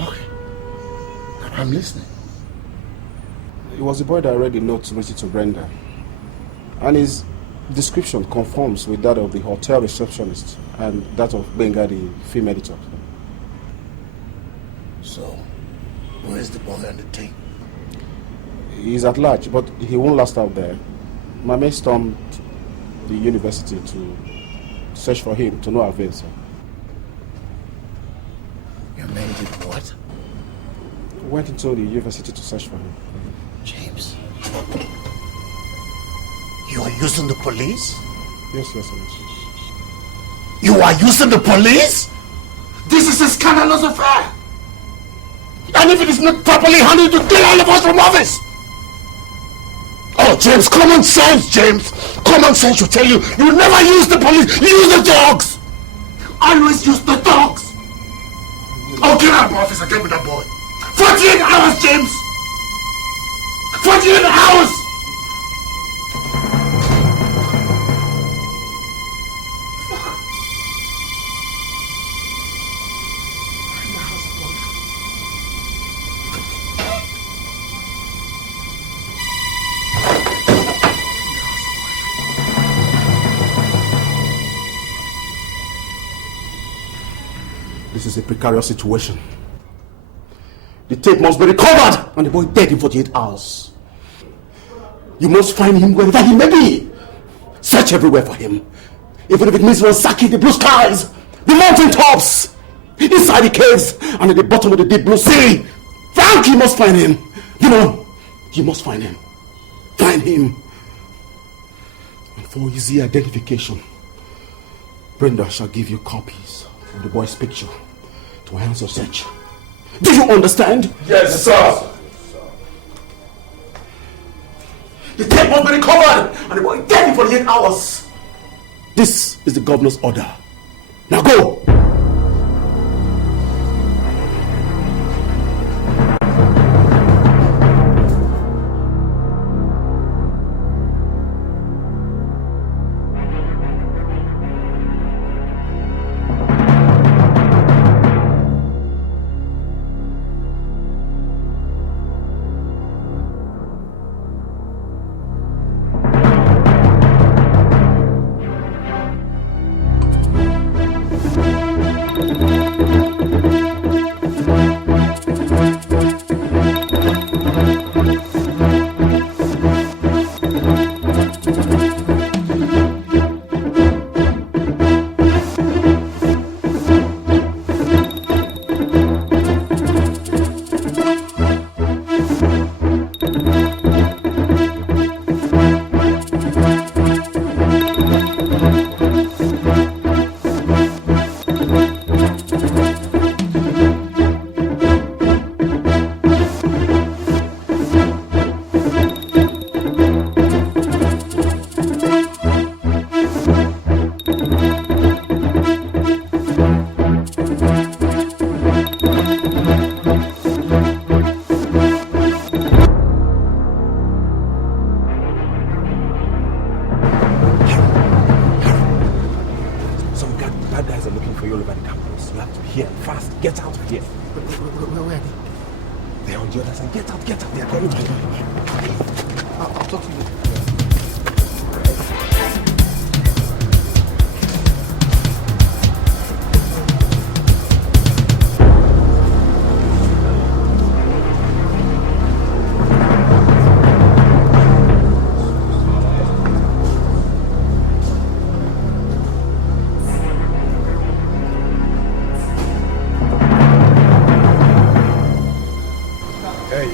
Okay. I'm listening. It was the boy that read the note written to Brenda. And his description conforms with that of the hotel receptionist and that of Benga, the film editor. So, where's the boy on the tape? He's at large, but he won't last out there. My mate stormed the university to search for him to no avail, sir. Your man did what? Went into the university to search for him. James, you are using the police? Yes, Your Excellency. You are using the police? This is a scandalous affair! And if it is not properly handled, you kill all of us from office! Oh, James, common sense, James! Common sense should tell you, you never use the police, you use the dogs! always use the dogs. I'll get out of my office and get with that boy. 48 hours, James! 48 hours! This is a precarious situation. The tape must be recovered and the boy dead in 48 hours. You must find him wherever he may be. Search everywhere for him. Even if it means ransacking the blue skies, the mountain tops, inside the caves, and at the bottom of the deep blue sea. Frank, you must find him. You know, you must find him. Find him. And for easy identification, Brenda shall give you copies of the boy's picture to enhance your search. Do you understand? Yes, sir. The tape must be recovered and the boy dead in 48 hours. This is the governor's order. Now go!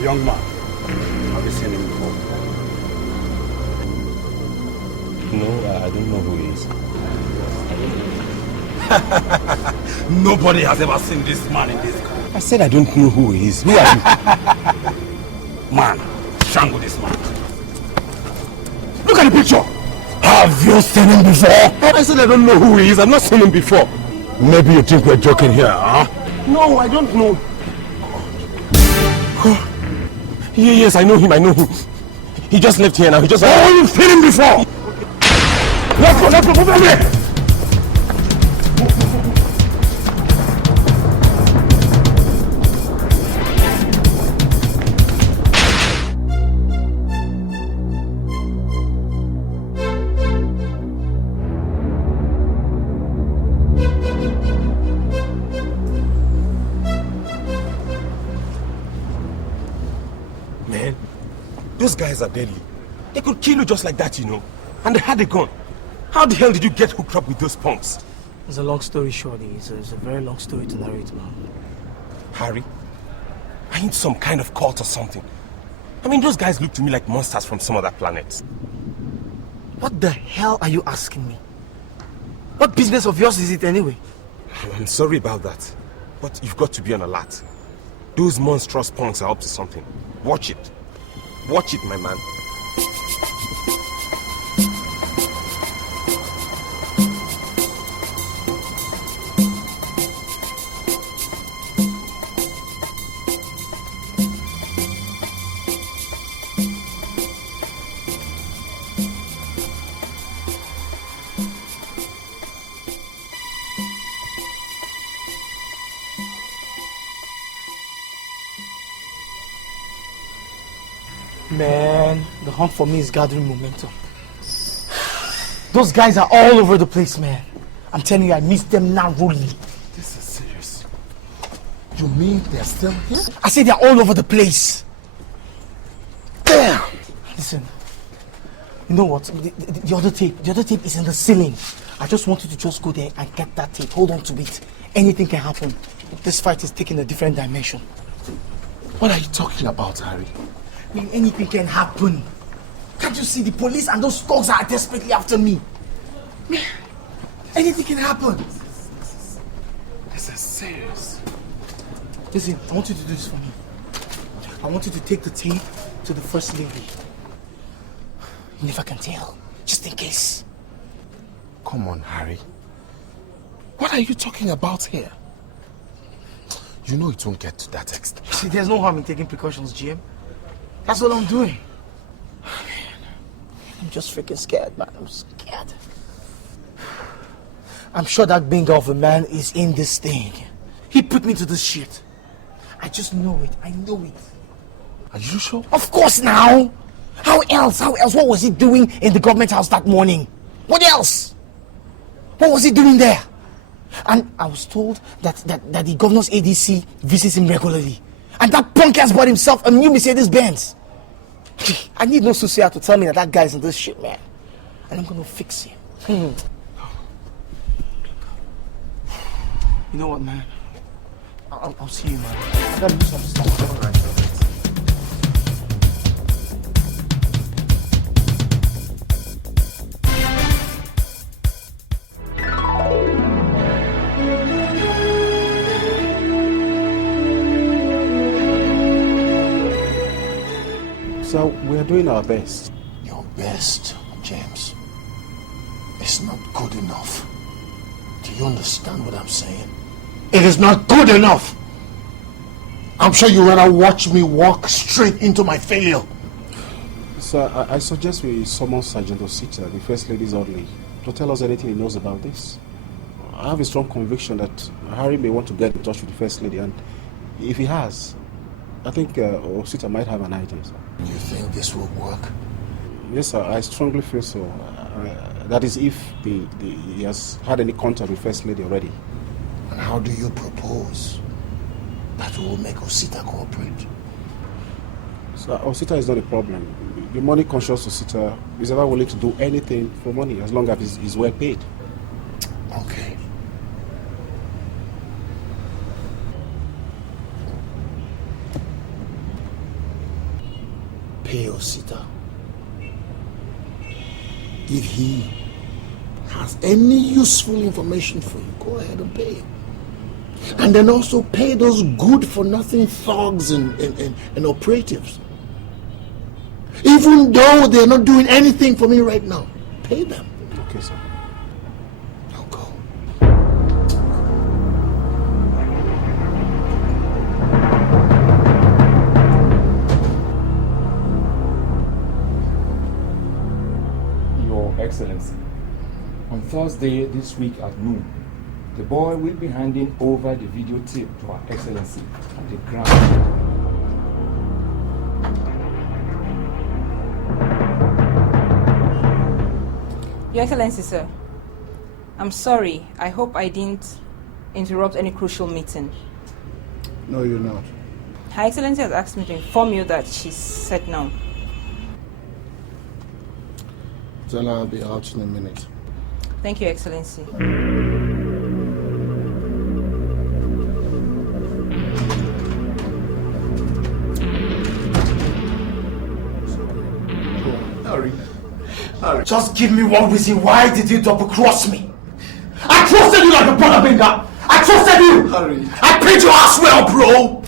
Young man, have you seen him before? No, I don't know who he is. Nobody has ever seen this man in this country. I said I don't know who he is. Who are you? Man, strangle this man. Look at the picture! Have you seen him before? I said I don't know who he is. I've not seen him before. Maybe you think we're joking here, huh? No, I don't know. Yes, I know him, He just left here now, he just... Oh, you've seen him before! Let's go, move over here! Those guys are deadly. They could kill you just like that, you know. And they had a gun. How the hell did you get hooked up with those punks? It's a long story short. It's a very long story to narrate, man. Harry, I need some kind of cult or something. I mean, those guys look to me like monsters from some other planet. What the hell are you asking me? What business of yours is it anyway? I'm sorry about that. But you've got to be on alert. Those monstrous punks are up to something. Watch it. Watch it, my man. Man, the hunt for me is gathering momentum. Those guys are all over the place, man. I'm telling you, I miss them narrowly. This is serious. You mean they're still here? I say they're all over the place. Damn! Listen, you know what? The other tape is in the ceiling. I just want you to just go there and get that tape. Hold on to it. Anything can happen. This fight is taking a different dimension. What are you talking about, Harry? I mean, anything can happen. Can't you see the police and those thugs are desperately after me? Man, anything can happen. This is serious. Listen, I want you to do this for me. I want you to take the tape to the First Lady. Even if I can tell, just in case. Come on, Harry. What are you talking about here? You know it won't get to that extent. See, there's no harm in taking precautions, GM. That's what I'm doing. I'm just freaking scared, man. I'm scared. I'm sure that bingo of a man is in this thing. He put me to this shit. I just know it. I know it. Are you sure? Of course now. How else? How else? What was he doing in the government house that morning? What else? What was he doing there? And I was told that the governor's ADC visits him regularly. And that punk has bought himself a new Mercedes-Benz. I need no Susia to tell me that guy's in this shit, man. And I'm gonna fix him. You know what, man? I'll see you, man. I gotta do some stuff. All right. So we are doing our best. Your best, James, is not good enough. Do you understand what I'm saying? It is not good enough. I'm sure you rather watch me walk straight into my failure. Sir, I suggest we summon Sergeant Osita, the First Lady's orderly, to tell us anything he knows about this. I have a strong conviction that Harry may want to get in touch with the First Lady, and if he has, I think Osita might have an idea, sir. You think this will work? Yes, sir, I strongly feel so. That is, if he has had any contact with First Lady already. And how do you propose that we will make Osita cooperate? So Osita is not a problem. The money-conscious Osita is ever willing to do anything for money as long as he's well paid. Okay. Pay Osita. If he has any useful information for you, go ahead and pay him. And then also pay those good-for-nothing thugs and operatives. Even though they're not doing anything for me right now, pay them. Okay, sir. Now go. Your Excellency, on Thursday this week at noon, the boy will be handing over the videotape to Her Excellency at the ground. Your Excellency, sir, I'm sorry. I hope I didn't interrupt any crucial meeting. No, you're not. Her Excellency has asked me to inform you that she's set now. Tell her I'll be out in a minute. Thank you, Your Excellency. Harry, just give me one reason. Why did you double-cross me? I trusted you like a brother, Benga. I trusted you. Harry. I paid your ass well, bro.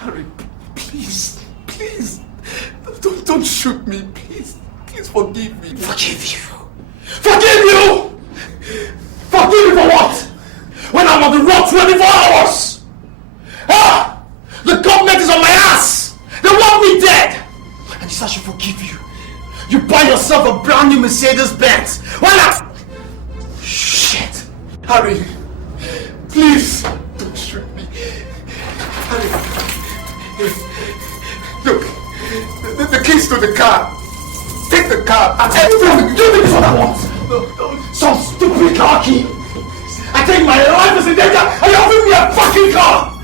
Harry, please, don't shoot me, please forgive me. Forgive you? Forgive you? Forgive me for what? When I'm on the road 24 hours? Ah! The government is on my ass. They want me dead. And you said I should forgive you. You buy yourself a brand new Mercedes-Benz. Why not? Shit. Harry, please don't shoot me. Harry, look, the to the car. Take the car. Everything. Give me what I want. No. Some stupid car key. I think my life is in danger and you're offering me a fucking car.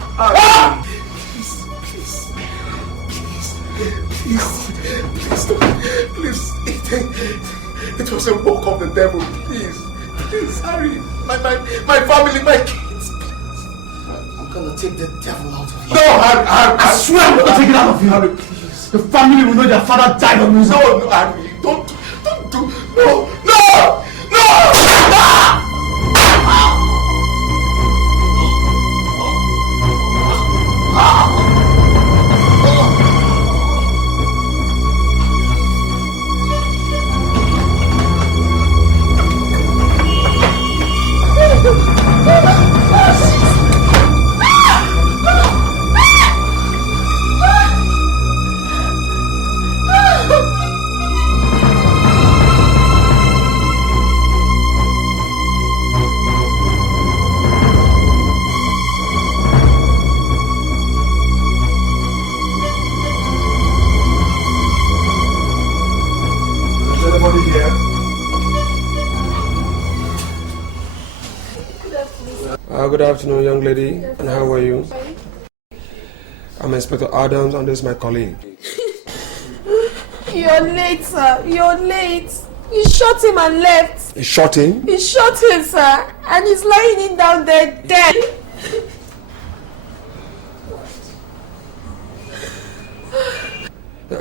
Please. It was a work of the devil. Please, hurry. My family, my kids. I'm gonna take the devil out of you. No, Harry. I swear I'm gonna take it out of you. Harry, please. The family will know their father died on music. No, Harry. Don't do. No. Good afternoon, young lady. And how are you? I'm Inspector Adams, and this is my colleague. You're late, sir. You're late. You shot him and left. You shot him? You shot him, sir. And he's lying in down there dead.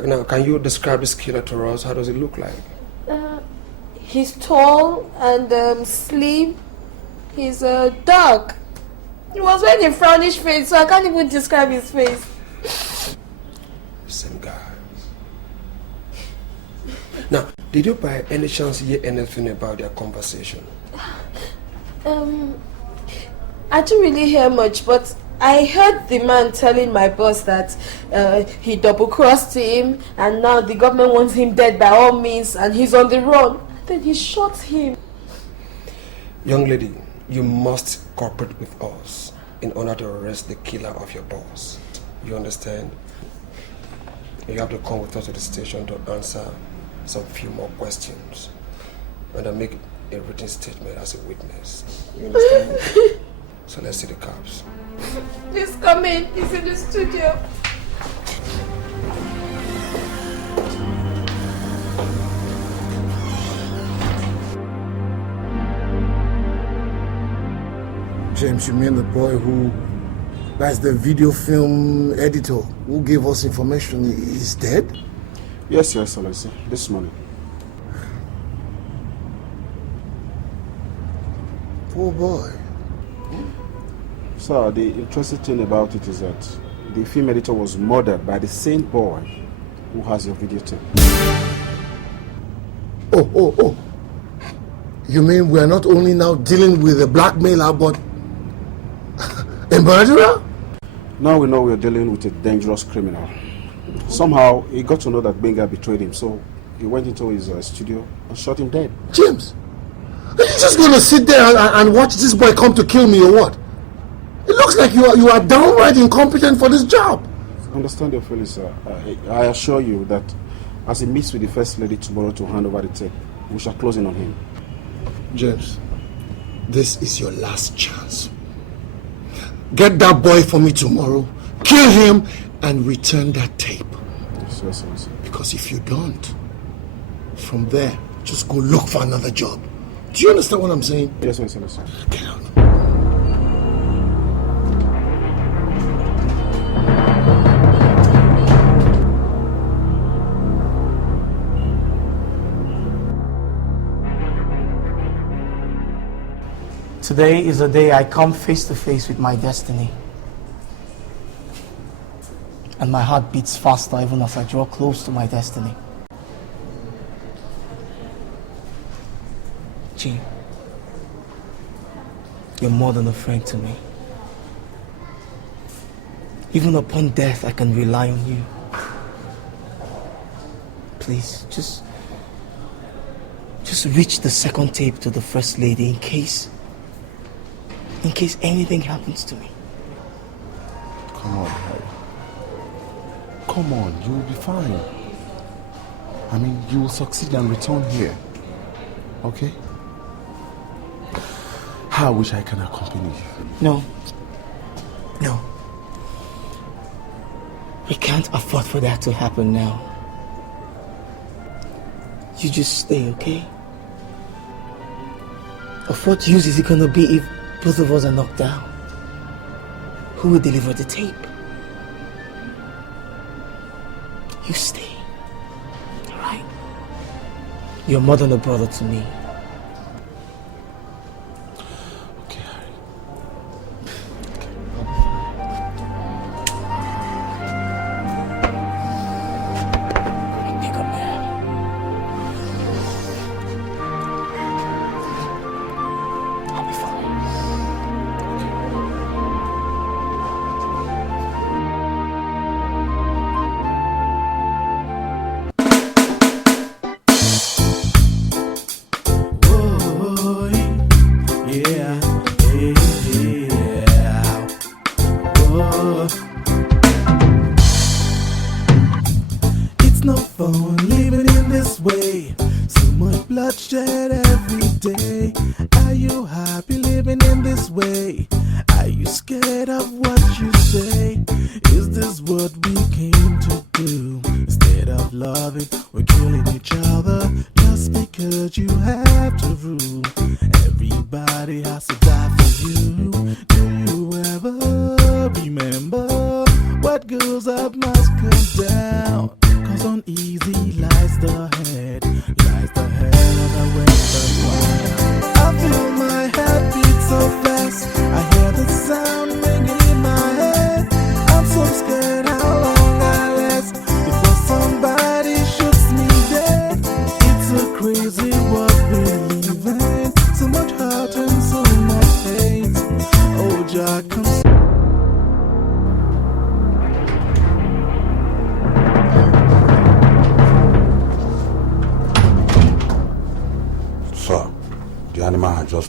Now, can you describe this killer to us? How does it look like? He's tall and slim. He's dark. He was wearing a frownish face, so I can't even describe his face. Same guy. Now, did you by any chance hear anything about their conversation? I didn't really hear much, but I heard the man telling my boss that he double-crossed him and now the government wants him dead by all means and he's on the run. Then he shot him. Young lady, you must cooperate with us in order to arrest the killer of your boss. You understand? You have to come with us to the station to answer some few more questions and then make a written statement as a witness. You understand? So let's see the cops. Please come in. He's in the studio. James, you mean the boy that's the video film editor who gave us information is dead? Yes, Your Excellency. This morning. Poor boy. Sir, the interesting thing about it is that the film editor was murdered by the same boy who has your videotape. Oh. You mean we're not only now dealing with a blackmailer, but a murderer? Now we know we're dealing with a dangerous criminal. Somehow, he got to know that Benga betrayed him, so he went into his studio and shot him dead. James, are you just going to sit there and watch this boy come to kill me or what? It looks like you are downright incompetent for this job. I understand your feelings, sir. I assure you that as he meets with the First Lady tomorrow to hand over the tape, we shall close in on him. James, this is your last chance. Get that boy for me tomorrow, kill him, and return that tape. Yes. Because if you don't, from there, just go look for another job. Do you understand what I'm saying? Yes, sir. Get out. Today is the day I come face to face with my destiny. And my heart beats faster even as I draw close to my destiny. Jean, you're more than a friend to me. Even upon death, I can rely on you. Please, just reach the second tape to the First Lady in case anything happens to me. Come on, Harry. Come on, you'll be fine. I mean, you will succeed and return here. Okay? I wish I can accompany you. No. No. We can't afford for that to happen now. You just stay, okay? Of what use is it gonna be if both of us are knocked down? Who will deliver the tape? You stay. Alright? You're more than a brother to me.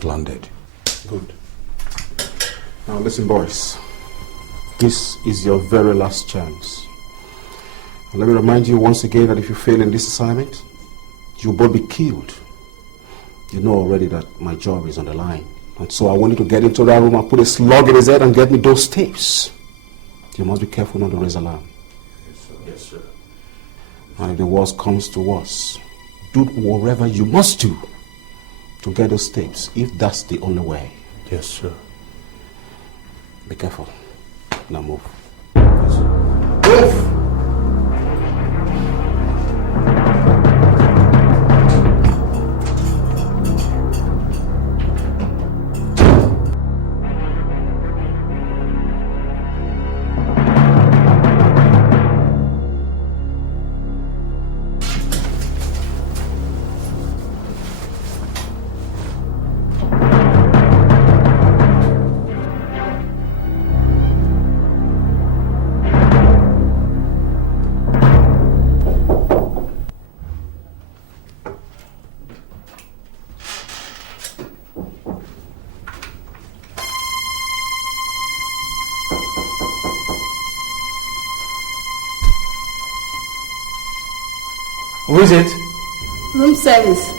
Landed. Good. Now listen, boys. This is your very last chance. And let me remind you once again that if you fail in this assignment, you'll both be killed. You know already that my job is on the line. And so I want you to get into that room and put a slug in his head and get me those tapes. You must be careful not to raise alarm. Yes, sir. Yes, sir. And if the worst comes to worst, do whatever you must do to get those tapes, if that's the only way. Yes, sir. Be careful. Now move. Yes, sir. Move! Who is it? Room service.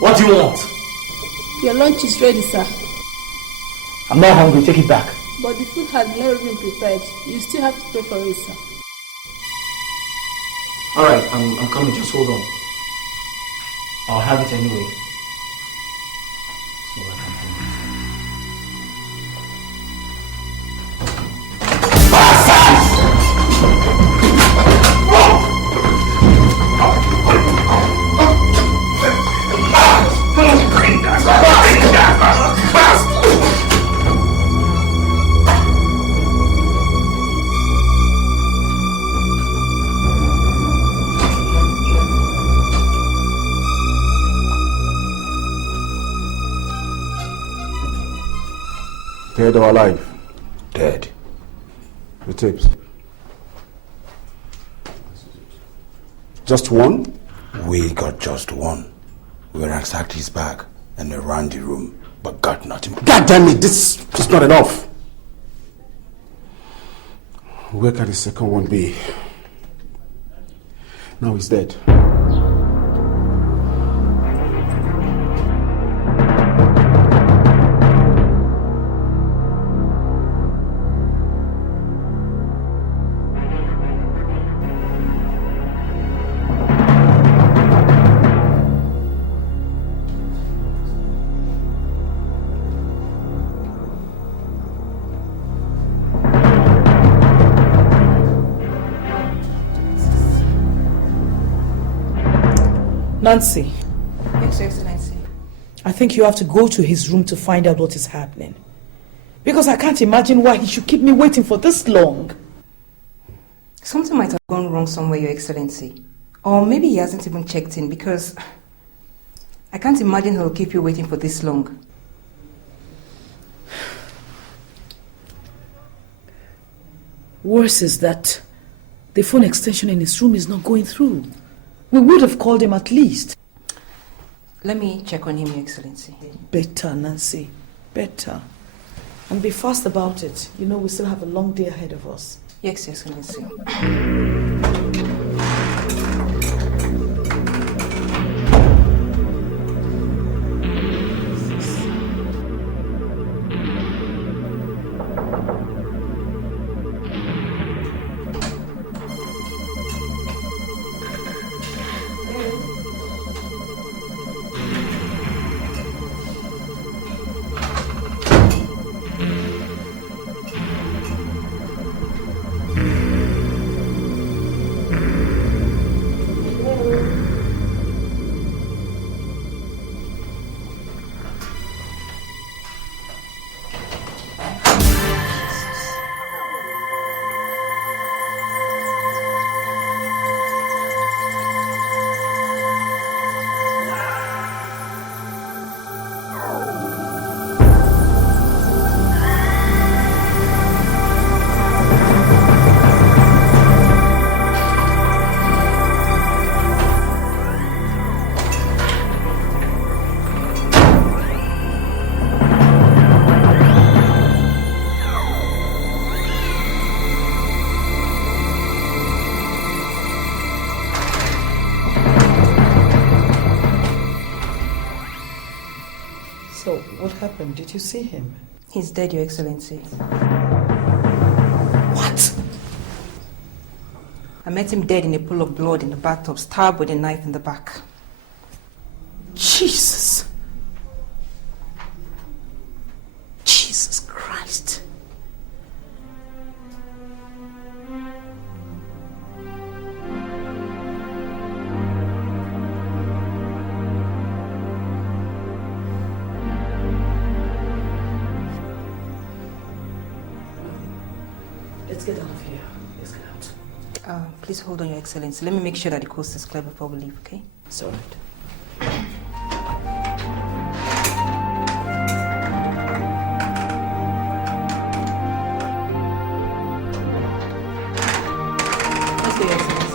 What do you want? Your lunch is ready, sir. I'm not hungry, take it back. But the food has never been prepared. You still have to pay for it, sir. Alright, I'm coming, just hold on. I'll have it anyway. So I can handle it. Dead or alive? Dead. The tapes. Just one? We got just one. We ransacked his bag and we ran the room, but got nothing. God damn it, this is not enough. Where can the second one be? Now he's dead. Nancy. Yes, Your Excellency. I think you have to go to his room to find out what is happening. Because I can't imagine why he should keep me waiting for this long. Something might have gone wrong somewhere, Your Excellency. Or maybe he hasn't even checked in because I can't imagine he'll keep you waiting for this long. Worse is that the phone extension in his room is not going through. We would have called him at least. Let me check on him, Your Excellency. Better, Nancy. Better. And be fast about it. You know we still have a long day ahead of us. Yes, Your Excellency. So, what happened? Did you see him? He's dead, Your Excellency. What? I met him dead in a pool of blood in the bathtub, stabbed with a knife in the back. Jesus! Jesus Christ! Let's get out of here. Let's get out. Please hold on, Your Excellency. Let me make sure that the coast is clear before we leave, okay? It's all right. Let's go, Your Excellency.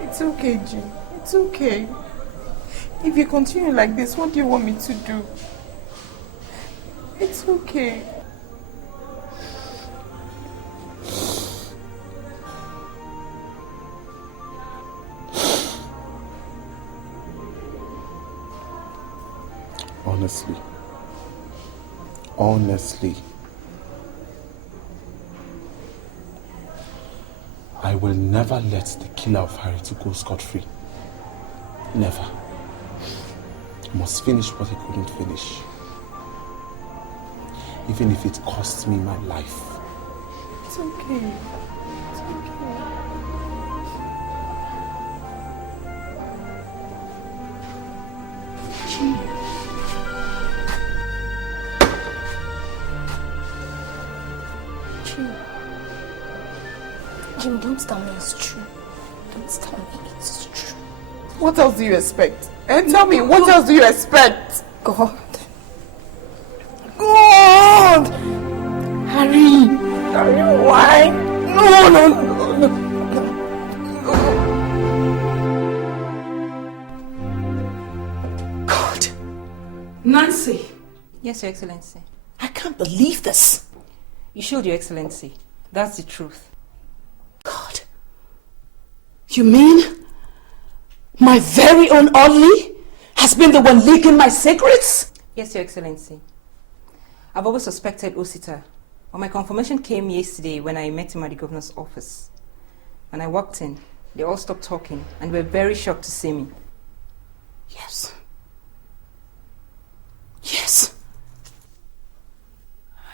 It's okay, Jim. It's okay. If you continue like this, what do you want me to do? It's okay. Honestly, I will never let the killer of Harry to go scot-free. Never. He must finish what he couldn't finish. Even if it costs me my life. It's okay. It's okay. Jim, don't tell me it's true. Please tell me it's true. What else do you expect? And tell me, what else do you expect? God. God! Harry! Harry, why? No. God. Nancy! Yes, Your Excellency. I can't believe this. You showed, Your Excellency. That's the truth. God. You mean my very own Audley has been the one leaking my secrets? Yes, Your Excellency. I've always suspected Osita, but my confirmation came yesterday when I met him at the governor's office. When I walked in, they all stopped talking and were very shocked to see me. Yes. Yes.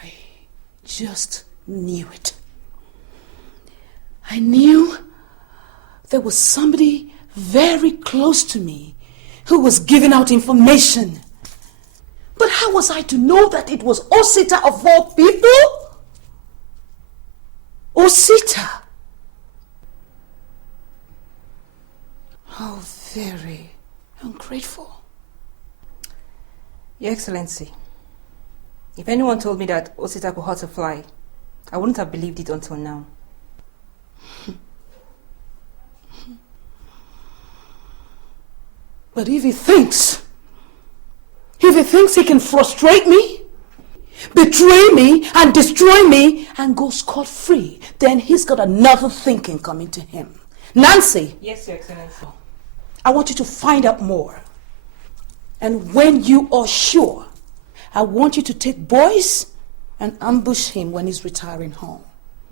I just knew it. I knew there was somebody very close to me who was giving out information. But how was I to know that it was Osita of all people? Osita. How very ungrateful. Your Excellency, if anyone told me that Osita could hurt a fly, I wouldn't have believed it until now. But if he thinks he can frustrate me, betray me, and destroy me, and go scot-free, then he's got another thinking coming to him. Nancy! Yes, Your Excellency. I want you to find out more. And when you are sure, I want you to take boys and ambush him when he's retiring home.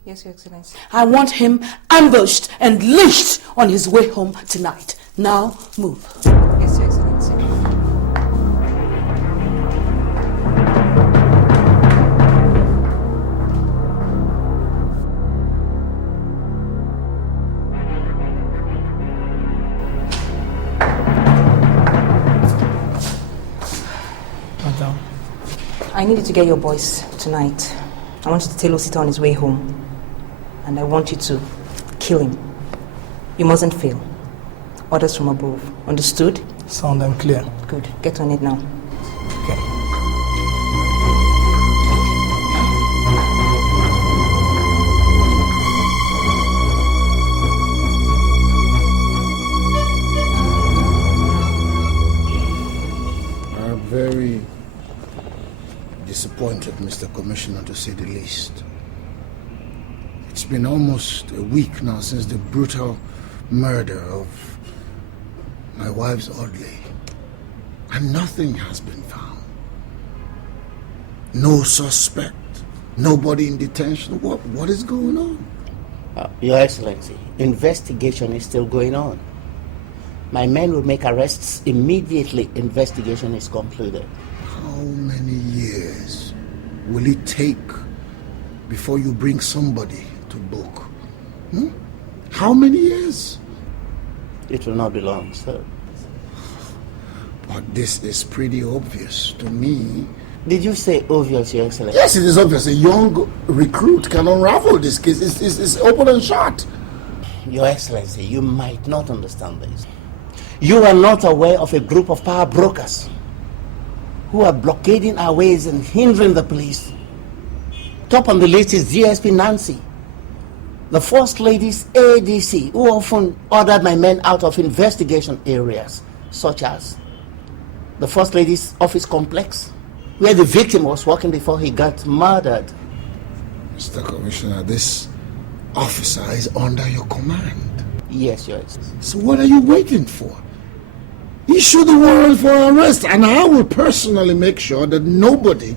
Yes, Your Excellency. I want him ambushed and lynched on his way home tonight. Now, move. Yes, Your Excellency. Madam. I need you to get your boys tonight. I want you to tell Osita on his way home. And I want you to kill him. You mustn't fail. Orders from above. Understood? Sound them clear. Good. Get on it now. Okay. I'm very disappointed, Mr. Commissioner, to say the least. It's been almost a week now since the brutal murder of my wife's Audley, and nothing has been found. No suspect, nobody in detention. What is going on? Your Excellency, investigation is still going on. My men will make arrests immediately investigation is concluded. How many years will it take before you bring somebody to book? How many years? It will not be long, sir. But this is pretty obvious to me. Did you say obvious, Your Excellency? Yes, it is obvious. A young recruit can unravel this case. It's open and shut. Your Excellency, you might not understand this. You are not aware of a group of power brokers who are blockading our ways and hindering the police. Top on the list is GSP Nancy, the First Lady's ADC, who often ordered my men out of investigation areas, such as the First Lady's office complex, where the victim was working before he got murdered. Mr. Commissioner, this officer is under your command. Yes, Your Excellency. So what are you waiting for? Issue the warrant for arrest, and I will personally make sure that nobody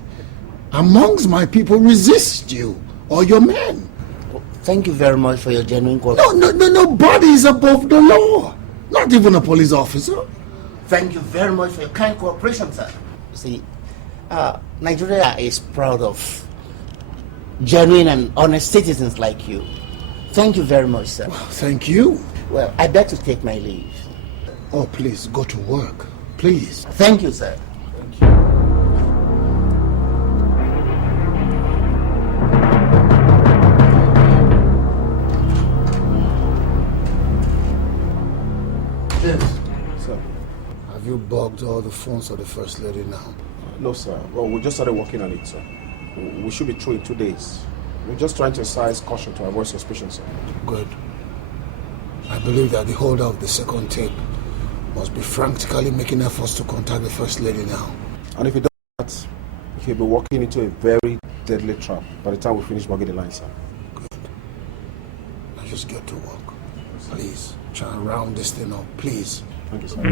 amongst my people resists you or your men. Thank you very much for your genuine cooperation. No, nobody is above the law. Not even a police officer. Thank you very much for your kind cooperation, sir. See, Nigeria is proud of genuine and honest citizens like you. Thank you very much, sir. Well, thank you. Well, I beg to take my leave. Oh, please, go to work. Please. Thank you, sir. Thank you. you bugged all the phones of the First Lady now? No, sir. Well, we just started working on it, sir. We should be through in 2 days. We're just trying to exercise caution to avoid suspicion, sir. Good. I believe that the holder of the second tape must be frantically making efforts to contact the First Lady now. And if he does that, he'll be walking into a very deadly trap by the time we finish bugging the line, sir. Good. Now just get to work. Please, try and round this thing up, please. Thank you, sir.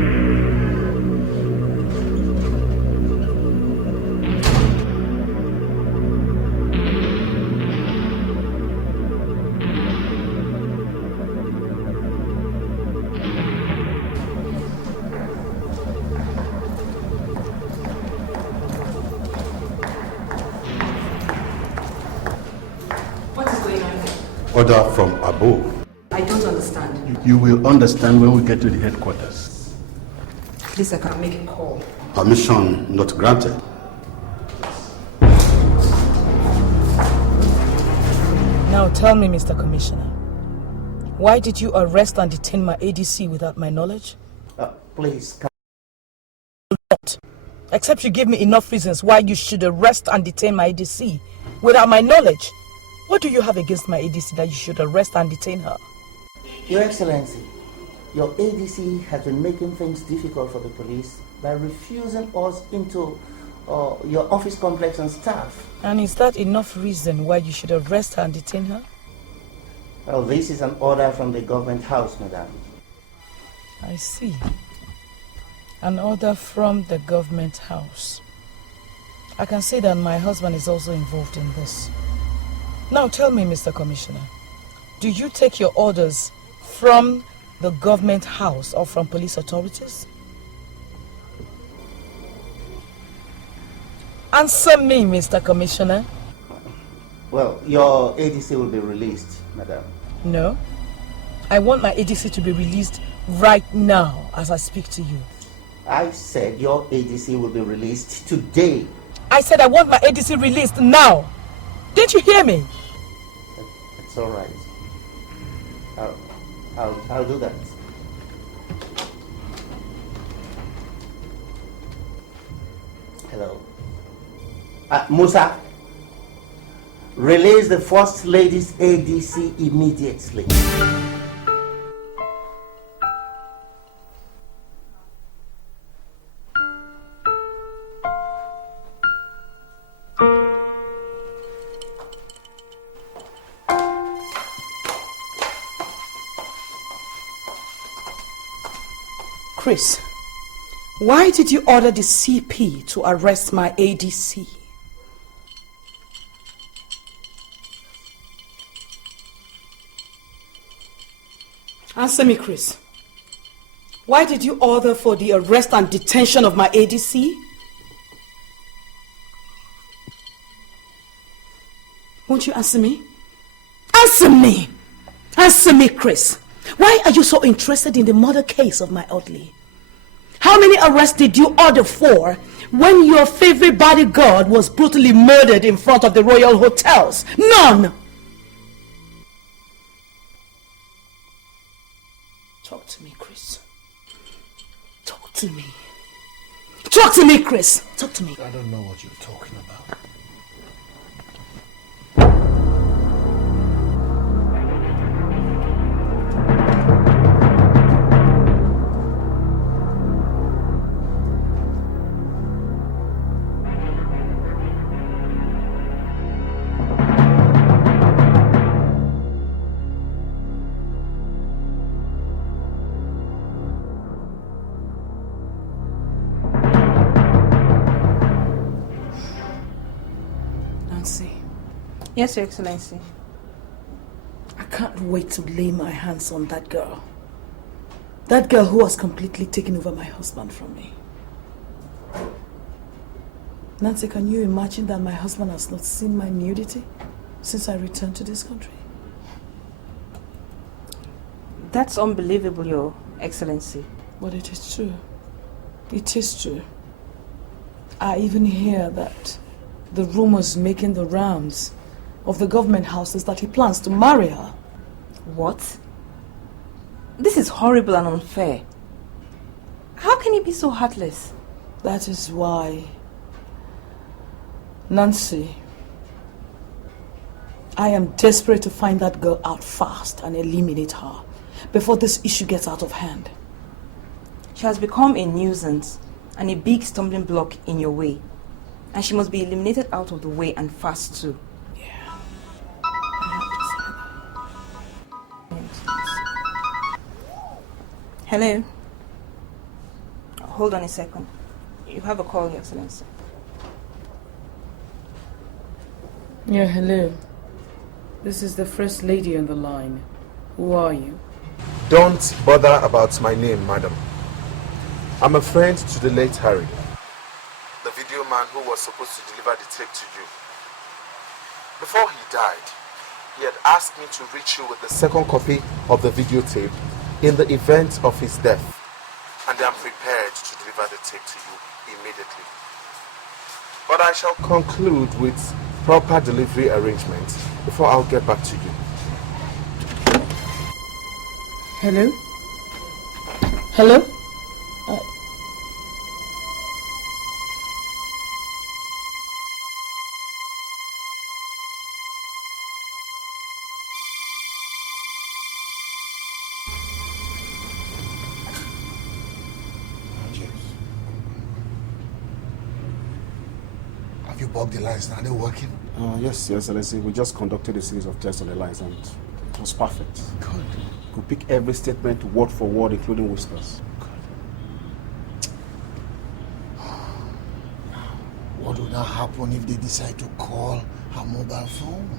Order from above. I don't understand. You will understand when we get to the headquarters. Please, I can make a call. Permission not granted. Now tell me, Mr. Commissioner, why did you arrest and detain my ADC without my knowledge? Please, not. Except you give me enough reasons why you should arrest and detain my ADC without my knowledge. What do you have against my ADC that you should arrest and detain her? Your Excellency, your ADC has been making things difficult for the police by refusing us into your office complex and staff. And is that enough reason why you should arrest her and detain her? Well, this is an order from the government house, madam. I see. An order from the government house. I can see that my husband is also involved in this. Now tell me, Mr. Commissioner, do you take your orders from the government house or from police authorities? Answer me, Mr. Commissioner. Well, your ADC will be released, madam. No. I want my ADC to be released right now as I speak to you. I said your ADC will be released today. I said I want my ADC released now. Didn't you hear me? It's all right. I'll do that. Hello. Musa, release the First Lady's ADC immediately. Chris, why did you order the CP to arrest my ADC? Answer me, Chris. Why did you order for the arrest and detention of my ADC? Won't you answer me? Answer me! Answer me, Chris. Why are you so interested in the murder case of my Audley? How many arrests did you order for when your favorite bodyguard was brutally murdered in front of the royal hotels? None! Talk to me, Chris. Talk to me. Talk to me, Chris. Talk to me. I don't know what you're talking about. Yes, Your Excellency. I can't wait to lay my hands on that girl. That girl who has completely taken over my husband from me. Nancy, can you imagine that my husband has not seen my nudity since I returned to this country? That's unbelievable, Your Excellency. But it is true. It is true. I even hear that the rumors making the rounds of the government house is that he plans to marry her. What? This is horrible and unfair. How can can he be so heartless? That is why, Nancy, I am desperate to find that girl out fast and eliminate her before this issue gets out of hand. She has become a nuisance and a big stumbling block in your way. And she must be eliminated out of the way and fast too. Yeah. Hello? Hold on a second. You have a call, Your Excellency. Yeah, hello. This is the First Lady on the line. Who are you? Don't bother about my name, madam. I'm a friend to the late Harry, the video man who was supposed to deliver the tape to you. Before he died, he had asked me to reach you with the second copy of the videotape in the event of his death, and I'm prepared to deliver the tape to you immediately. But I shall conclude with proper delivery arrangements before I'll get back to you. Hello? Hello? Have you bugged the lines now? Are they working? Yes, Your Excellency. We just conducted a series of tests on the lines and it was perfect. Good. Could pick every statement word for word, including whispers. What will now happen if they decide to call her mobile phone?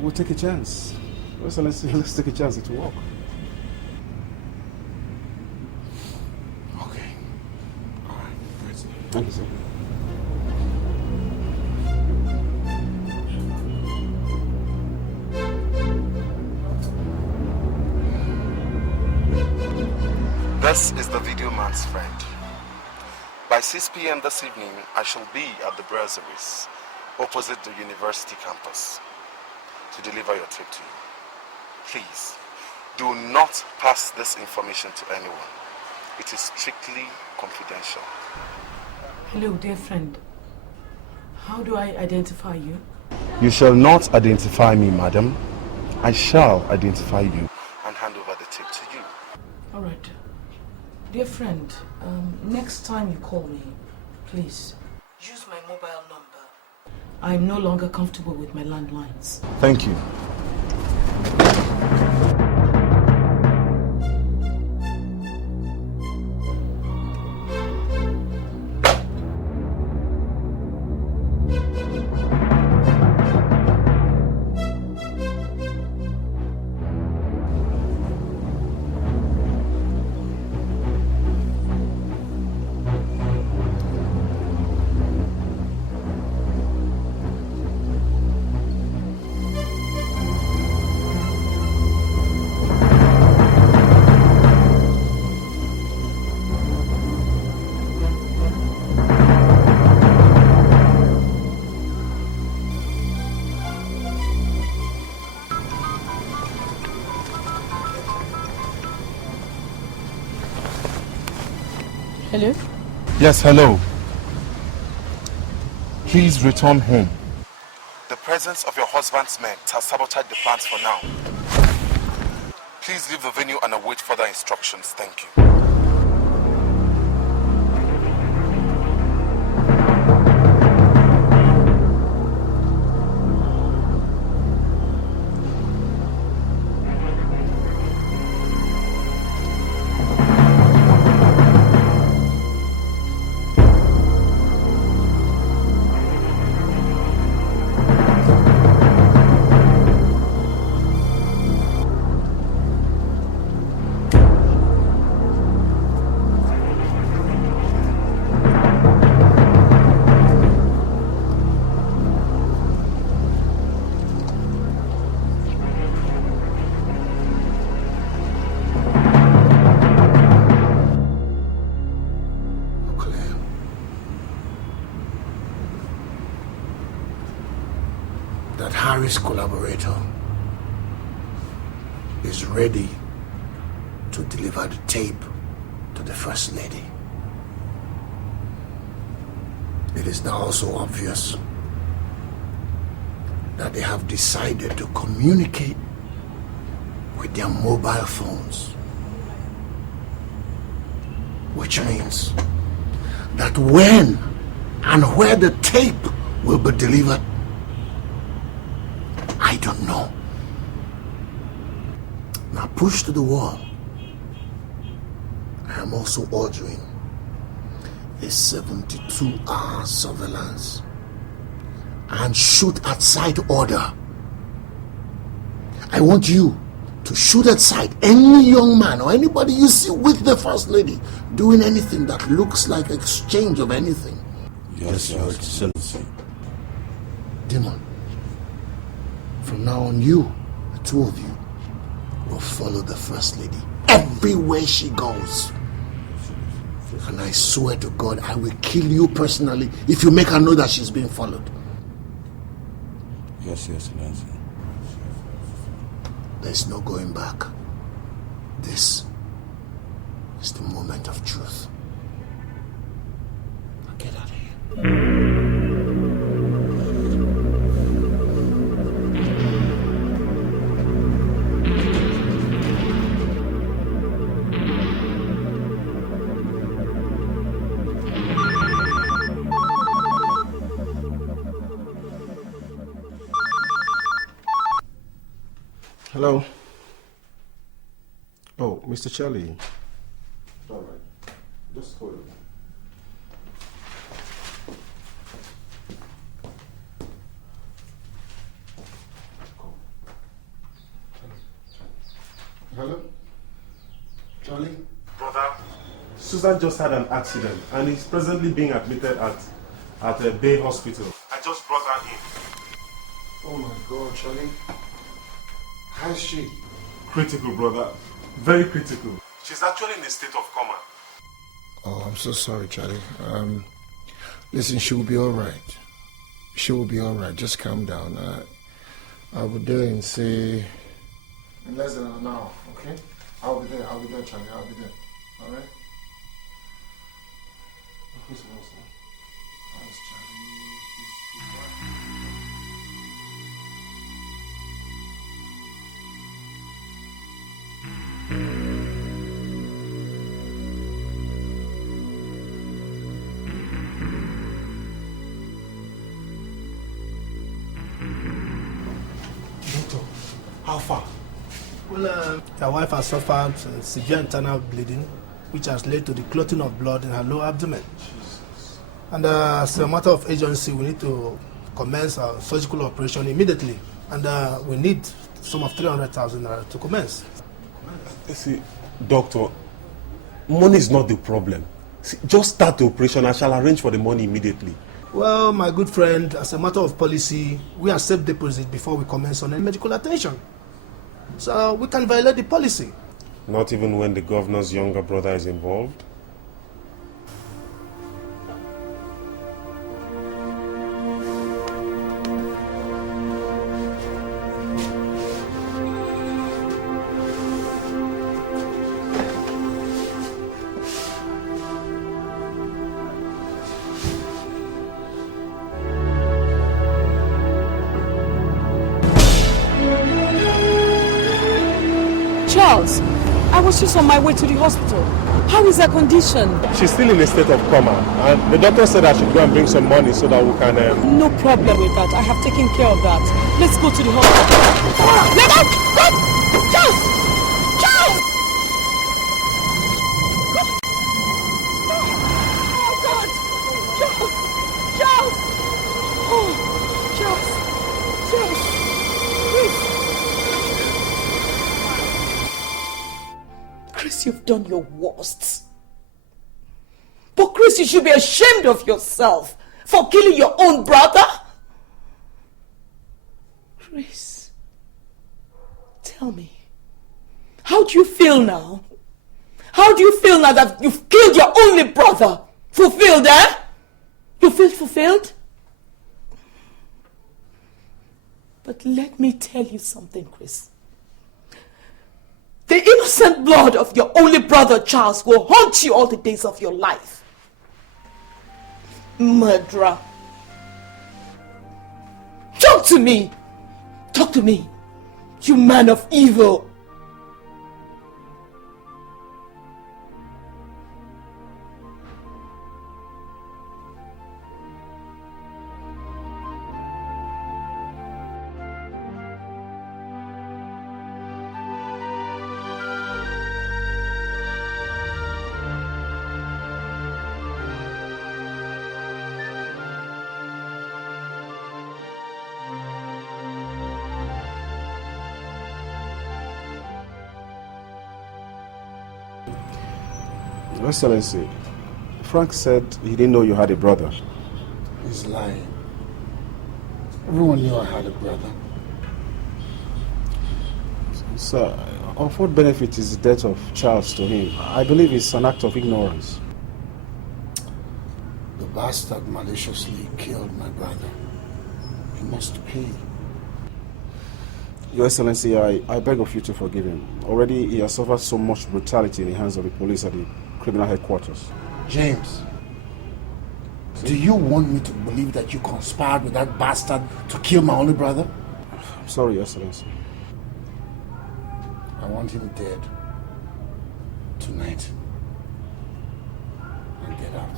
We'll take a chance. Your Excellency, let's take a chance. It will work. Okay. All right. Great. Thank you, sir. This is the video man's friend. By 6 p.m. this evening, I shall be at the brasseries opposite the university campus to deliver your tape to you. Please, do not pass this information to anyone. It is strictly confidential. Hello, dear friend. How do I identify you? You shall not identify me, madam. I shall identify you and hand over the tape to you. All right. Dear friend, next time you call me, please use my mobile number. I'm no longer comfortable with my landlines. Thank you. Hello? Yes, hello. Please return home. The presence of your husband's men has sabotaged the plans for now. Please leave the venue and await further instructions. Thank you. Harry's collaborator is ready to deliver the tape to the First Lady. It is now also obvious that they have decided to communicate with their mobile phones. Which means that when and where the tape will be delivered, I don't know. Now push to the wall. I am also ordering a 72-hour surveillance and shoot at sight order. I want you to shoot at sight any young man or anybody you see with the First Lady doing anything that looks like exchange of anything. Yes, Your Excellency. Demon, from now on you, the two of you, will follow the First Lady everywhere she goes. And I swear to God, I will kill you personally if you make her know that she's being followed. Yes, Your Excellency. There's no going back. This is the moment of truth. Now get out of here. Hello. Oh, Mr. Charlie. All right. Just hold it. Hello? Charlie? Brother, Susan just had an accident and is presently being admitted at a Bay Hospital. I just brought her in. Oh my God, Charlie. How is she? Critical, brother. Very critical. She's actually in a state of coma. Oh, I'm so sorry, Charlie. Listen, she will be all right. She will be all right. Just calm down. I'll be there in, say, in less than an hour, okay? I'll be there, Charlie. I'll be there. All right? Who's Charlie? Doctor, how far? Well, your wife has suffered severe internal bleeding, which has led to the clotting of blood in her lower abdomen. Jesus. And as a matter of urgency, we need to commence our surgical operation immediately. And we need some of 300,000 naira to commence. See, doctor, money is not the problem. See, just start the operation. I shall arrange for the money immediately. Well, my good friend, as a matter of policy, we accept deposit before we commence on any medical attention. So we can violate the policy. Not even when the governor's younger brother is involved? Charles, I was just on my way to the hospital. How is her condition? She's still in a state of coma, and the doctor said I should go and bring some money so that we can... No problem with that. I have taken care of that. Let's go to the hospital. Let out! What? Charles! Charles! Oh, God! Charles! Charles! Oh, Charles! Charles! Chris! Chris, you've done your worst. But Chris, you should be ashamed of yourself for killing your own brother. Chris, tell me, how do you feel now? How do you feel now that you've killed your only brother? Fulfilled, eh? You feel fulfilled? But let me tell you something, Chris. The innocent blood of your only brother Charles will haunt you all the days of your life. Murderer. Talk to me. Talk to me. You man of evil. Excellency, Frank said he didn't know you had a brother. He's lying. Everyone knew I had a brother. Sir, of what benefit is the death of Charles to him? I believe it's an act of ignorance. The bastard maliciously killed my brother. He must pay. Your Excellency, I beg of you to forgive him. Already he has suffered so much brutality in the hands of the police at the criminal headquarters. James, do you want me to believe that you conspired with that bastard to kill my only brother? I'm sorry, Your Excellency. I want him dead. Tonight. And get out.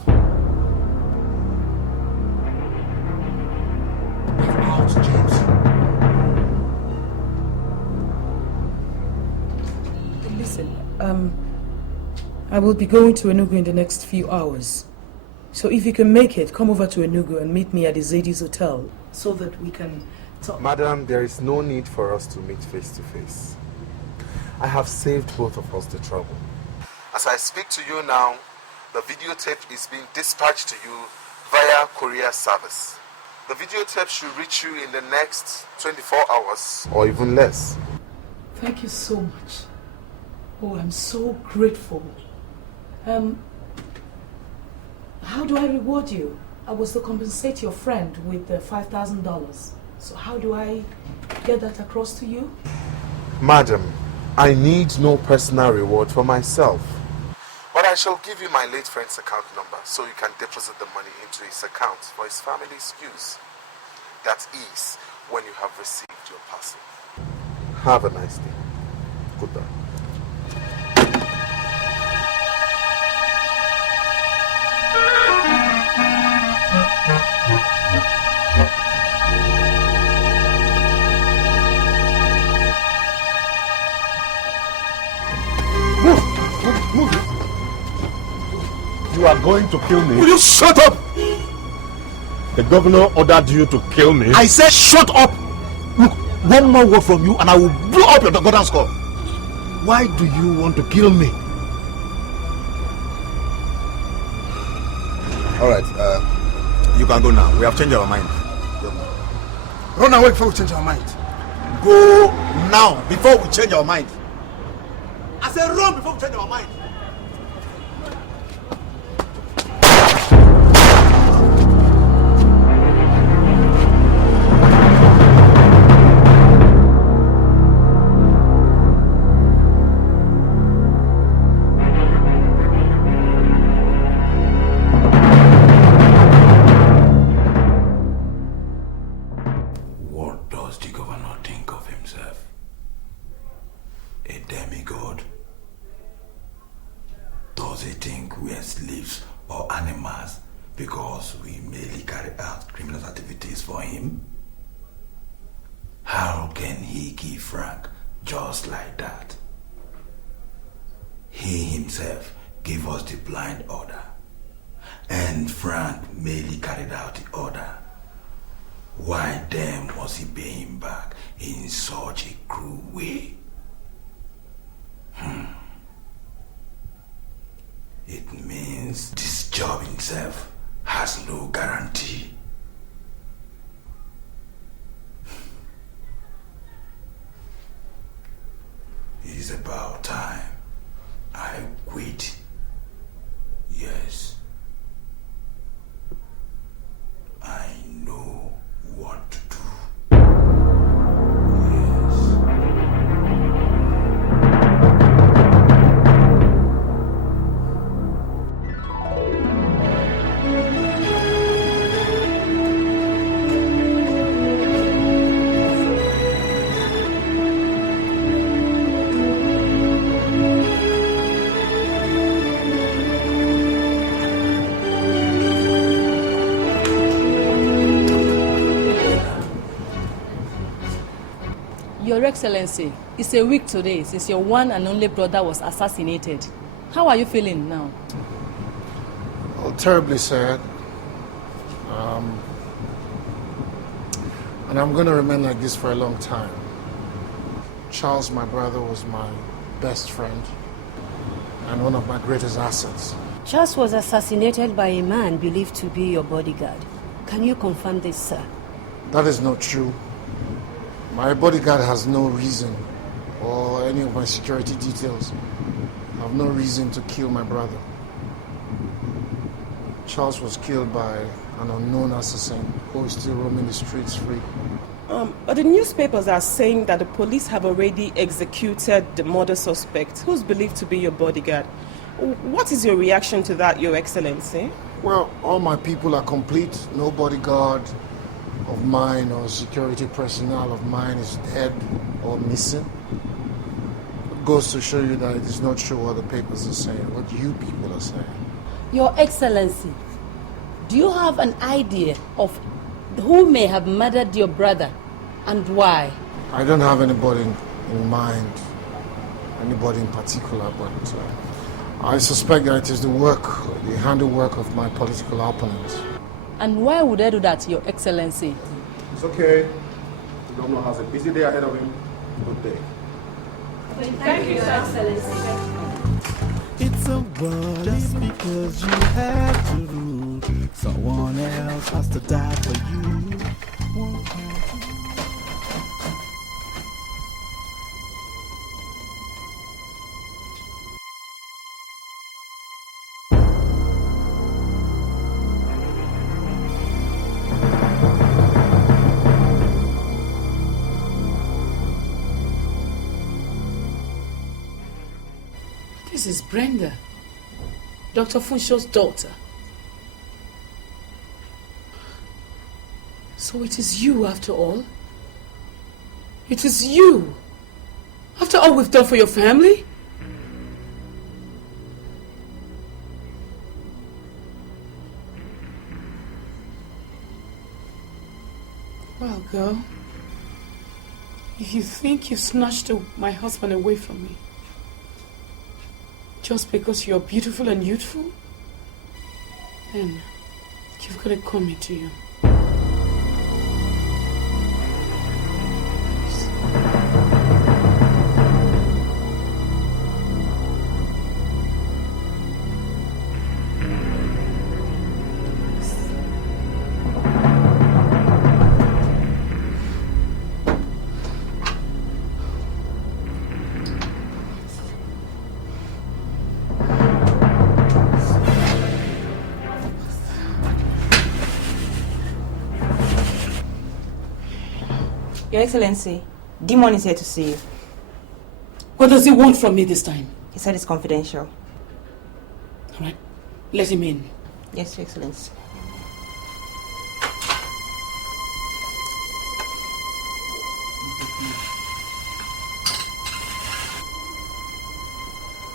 Get out, James. Listen, I will be going to Enugu in the next few hours. So if you can make it, come over to Enugu and meet me at the Zadi's Hotel so that we can talk. Madam, there is no need for us to meet face to face. I have saved both of us the trouble. As I speak to you now, the videotape is being dispatched to you via courier service. The videotape should reach you in the next 24 hours or even less. Thank you so much. Oh, I'm so grateful. How do I reward you? I was to compensate your friend with $5,000. So how do I get that across to you? Madam, I need no personal reward for myself. But I shall give you my late friend's account number so you can deposit the money into his account for his family's use. That is when you have received your parcel. Have a nice day. Goodbye. Move it. You are going to kill me. Will you shut up? The governor ordered you to kill me. I said shut up. Look, one more word from you and I will blow up your goddamn skull. Why do you want to kill me? Alright, you can go now. We have changed our mind. Run away before we change our mind. Go now before we change our mind. I said run before we change our mind. Your Excellency, it's a week today since your one and only brother was assassinated. How are you feeling now? Oh, terribly sad. And I'm going to remain like this for a long time. Charles, my brother, was my best friend and one of my greatest assets. Charles was assassinated by a man believed to be your bodyguard. Can you confirm this, sir? That is not true. My bodyguard has no reason, or any of my security details have no reason to kill my brother. Charles was killed by an unknown assassin who is still roaming the streets free. But the newspapers are saying that the police have already executed the murder suspect, who's believed to be your bodyguard. What is your reaction to that, Your Excellency? Well, all my people are complete. No bodyguard of mine or security personnel of mine is dead or missing. It goes to show you that it is not true what the papers are saying, what you people are saying. Your Excellency, do you have an idea of who may have murdered your brother and why? I don't have anybody in mind, anybody in particular, but I suspect that it is the handiwork of my political opponents. And why would they do that, Your Excellency? It's okay. The governor has a busy day ahead of him. Good day. Thank you, Your Excellency. It's a world just because you have to rule. Someone else has to die for you. This is Brenda, Dr. Funsho's daughter. So it is you after all? It is you? After all we've done for your family? Well, girl, if you think you snatched my husband away from me, just because you're beautiful and youthful, then you've got it coming to you. Your Excellency, Demon is here to see you. What does he want from me this time? He said it's confidential. All right, let him in. Yes, Your Excellency.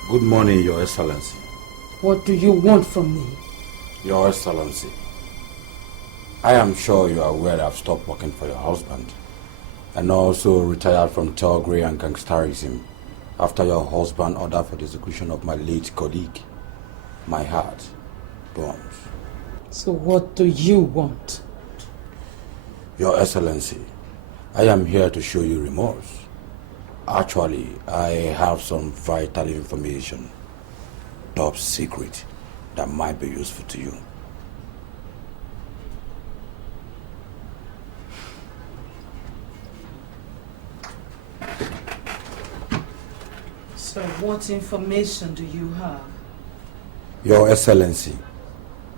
Good morning, Your Excellency. What do you want from me? Your Excellency, I am sure you are aware I've stopped working for your husband and also retired from thuggery and gangsterism after your husband ordered for the execution of my late colleague. My heart burns. So what do you want? Your Excellency, I am here to show you remorse. Actually, I have some vital information, top secret, that might be useful to you. So what information do you have? Your Excellency,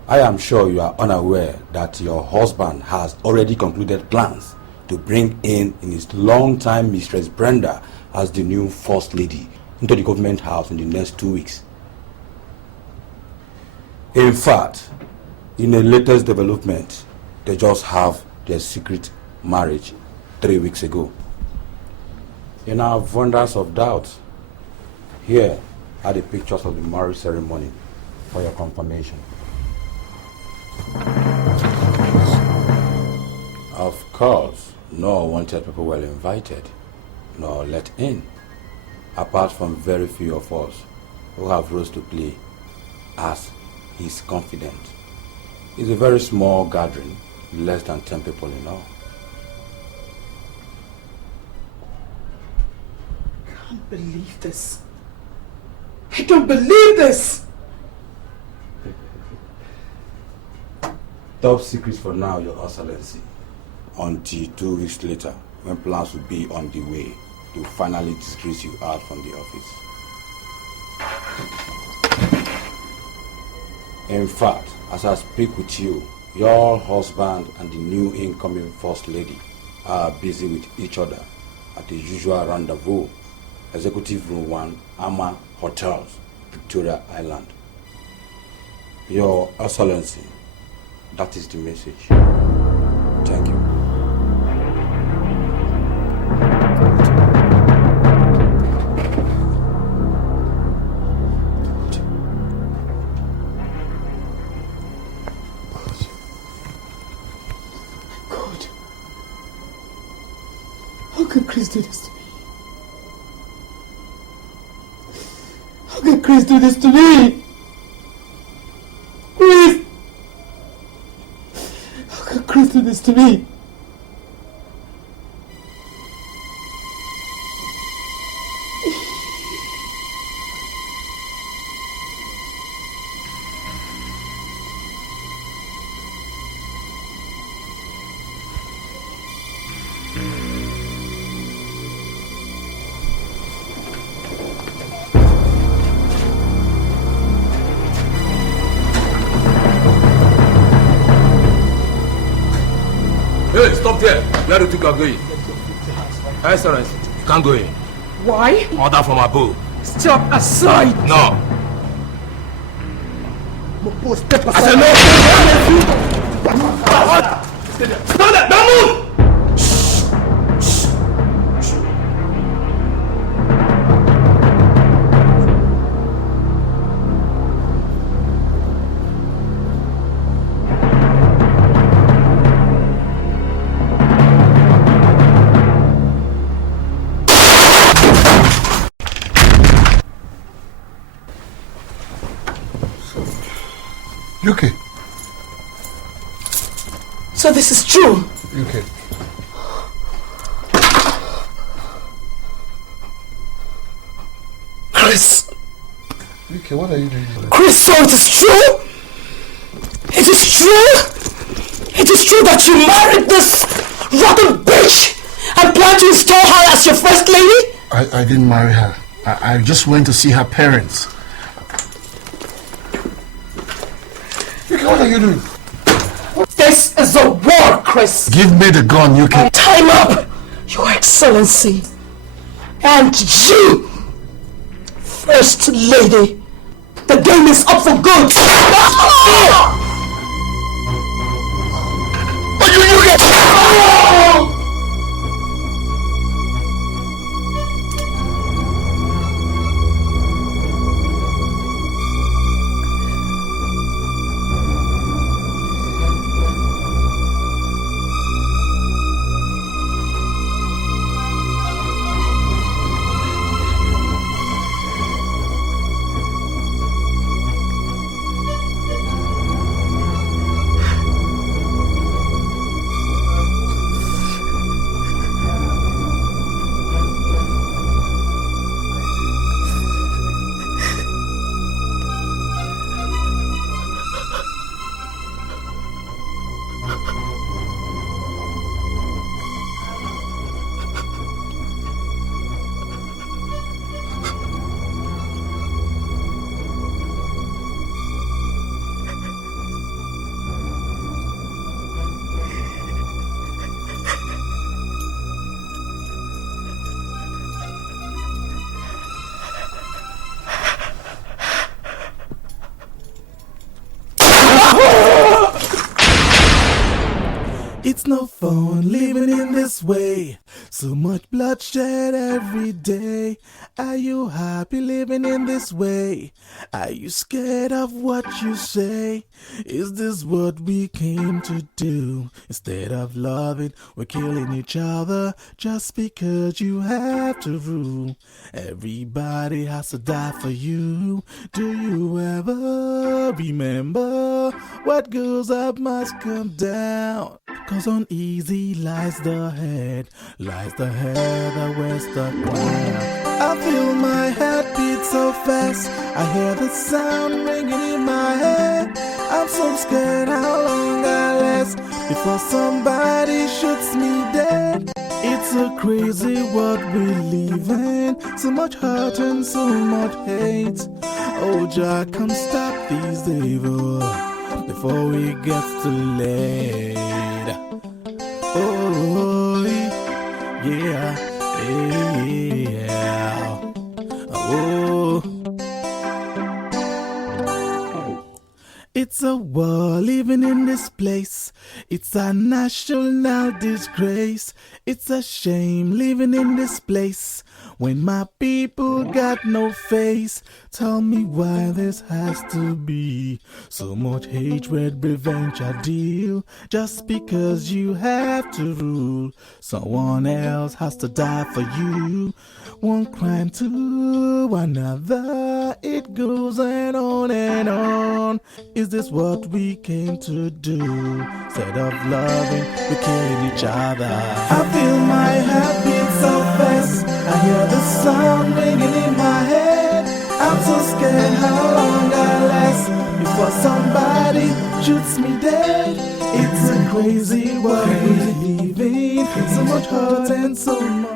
I am sure you are unaware that your husband has already concluded plans to bring in his long-time mistress Brenda as the new First Lady into the government house in the next 2 weeks. In fact, in the latest development, they just have their secret marriage 3 weeks ago. In our abundance of doubt, here are the pictures of the marriage ceremony for your confirmation. Of course, no unwanted people were invited. nor let in, apart from very few of us who have roles to play as his confidant. It's a very small gathering, less than 10 people in all. I can't believe this. I don't believe this! Top secret for now, Your Excellency. Until 2 weeks later, when plans will be on the way to finally disgrace you out from the office. In fact, as I speak with you, your husband and the new incoming First Lady are busy with each other at the usual rendezvous, Executive Room 1, Ama Hotels, Victoria Island. Your Excellency, that is the message. Thank you. God. How can Chris do this to me? How can Chris do this to me? Chris! How can Chris do this to me? Hey, stop there. Where do you think you're going? Excellency, you can't go in. Why? Order from above. Step aside! No. Step I aside! said no! Stand there! Don't move! You okay? So this is true? You okay? Chris! Okay, what are you doing? Chris, so it is true? It is true? It is true that you married this rotten bitch and plan to install her as your first lady? I didn't marry her. I just went to see her parents. Okay, what are you doing? This is a war, Chris! Give me the gun, you can. Time up, Your Excellency! And you, First Lady! The game is up for good! You get... It's no fun living in this way. So much bloodshed every day. Are you happy living in this way? Are you scared of what you say? Is this what we came to do? Instead of loving, we're killing each other just because you have to rule. Everybody has to die for you. Do you ever remember what goes up must come down? Cause uneasy lies the head that wears the crown. I feel my heart beat so fast, I hear the sound ringing in my head. I'm so scared how long I last before somebody shoots me dead. It's a crazy world we live in, so much hurt and so much hate. Oh Jah, come stop these evil before it gets too late. Oh yeah, yeah. Oh, it's a war living in this place. It's a national disgrace. It's a shame living in this place when my people got no face. Tell me why this has to be so much hatred, revenge, a deal. Just because you have to rule, someone else has to die for you. One crime to another, it goes on and on. Is this what we came to do? Instead of loving, we're killing each other. I feel my heart beat so fast, I hear the sound ringing in my head. I'm so scared how long I last before somebody shoots me dead. It's a crazy world we live in, so much hurt and so much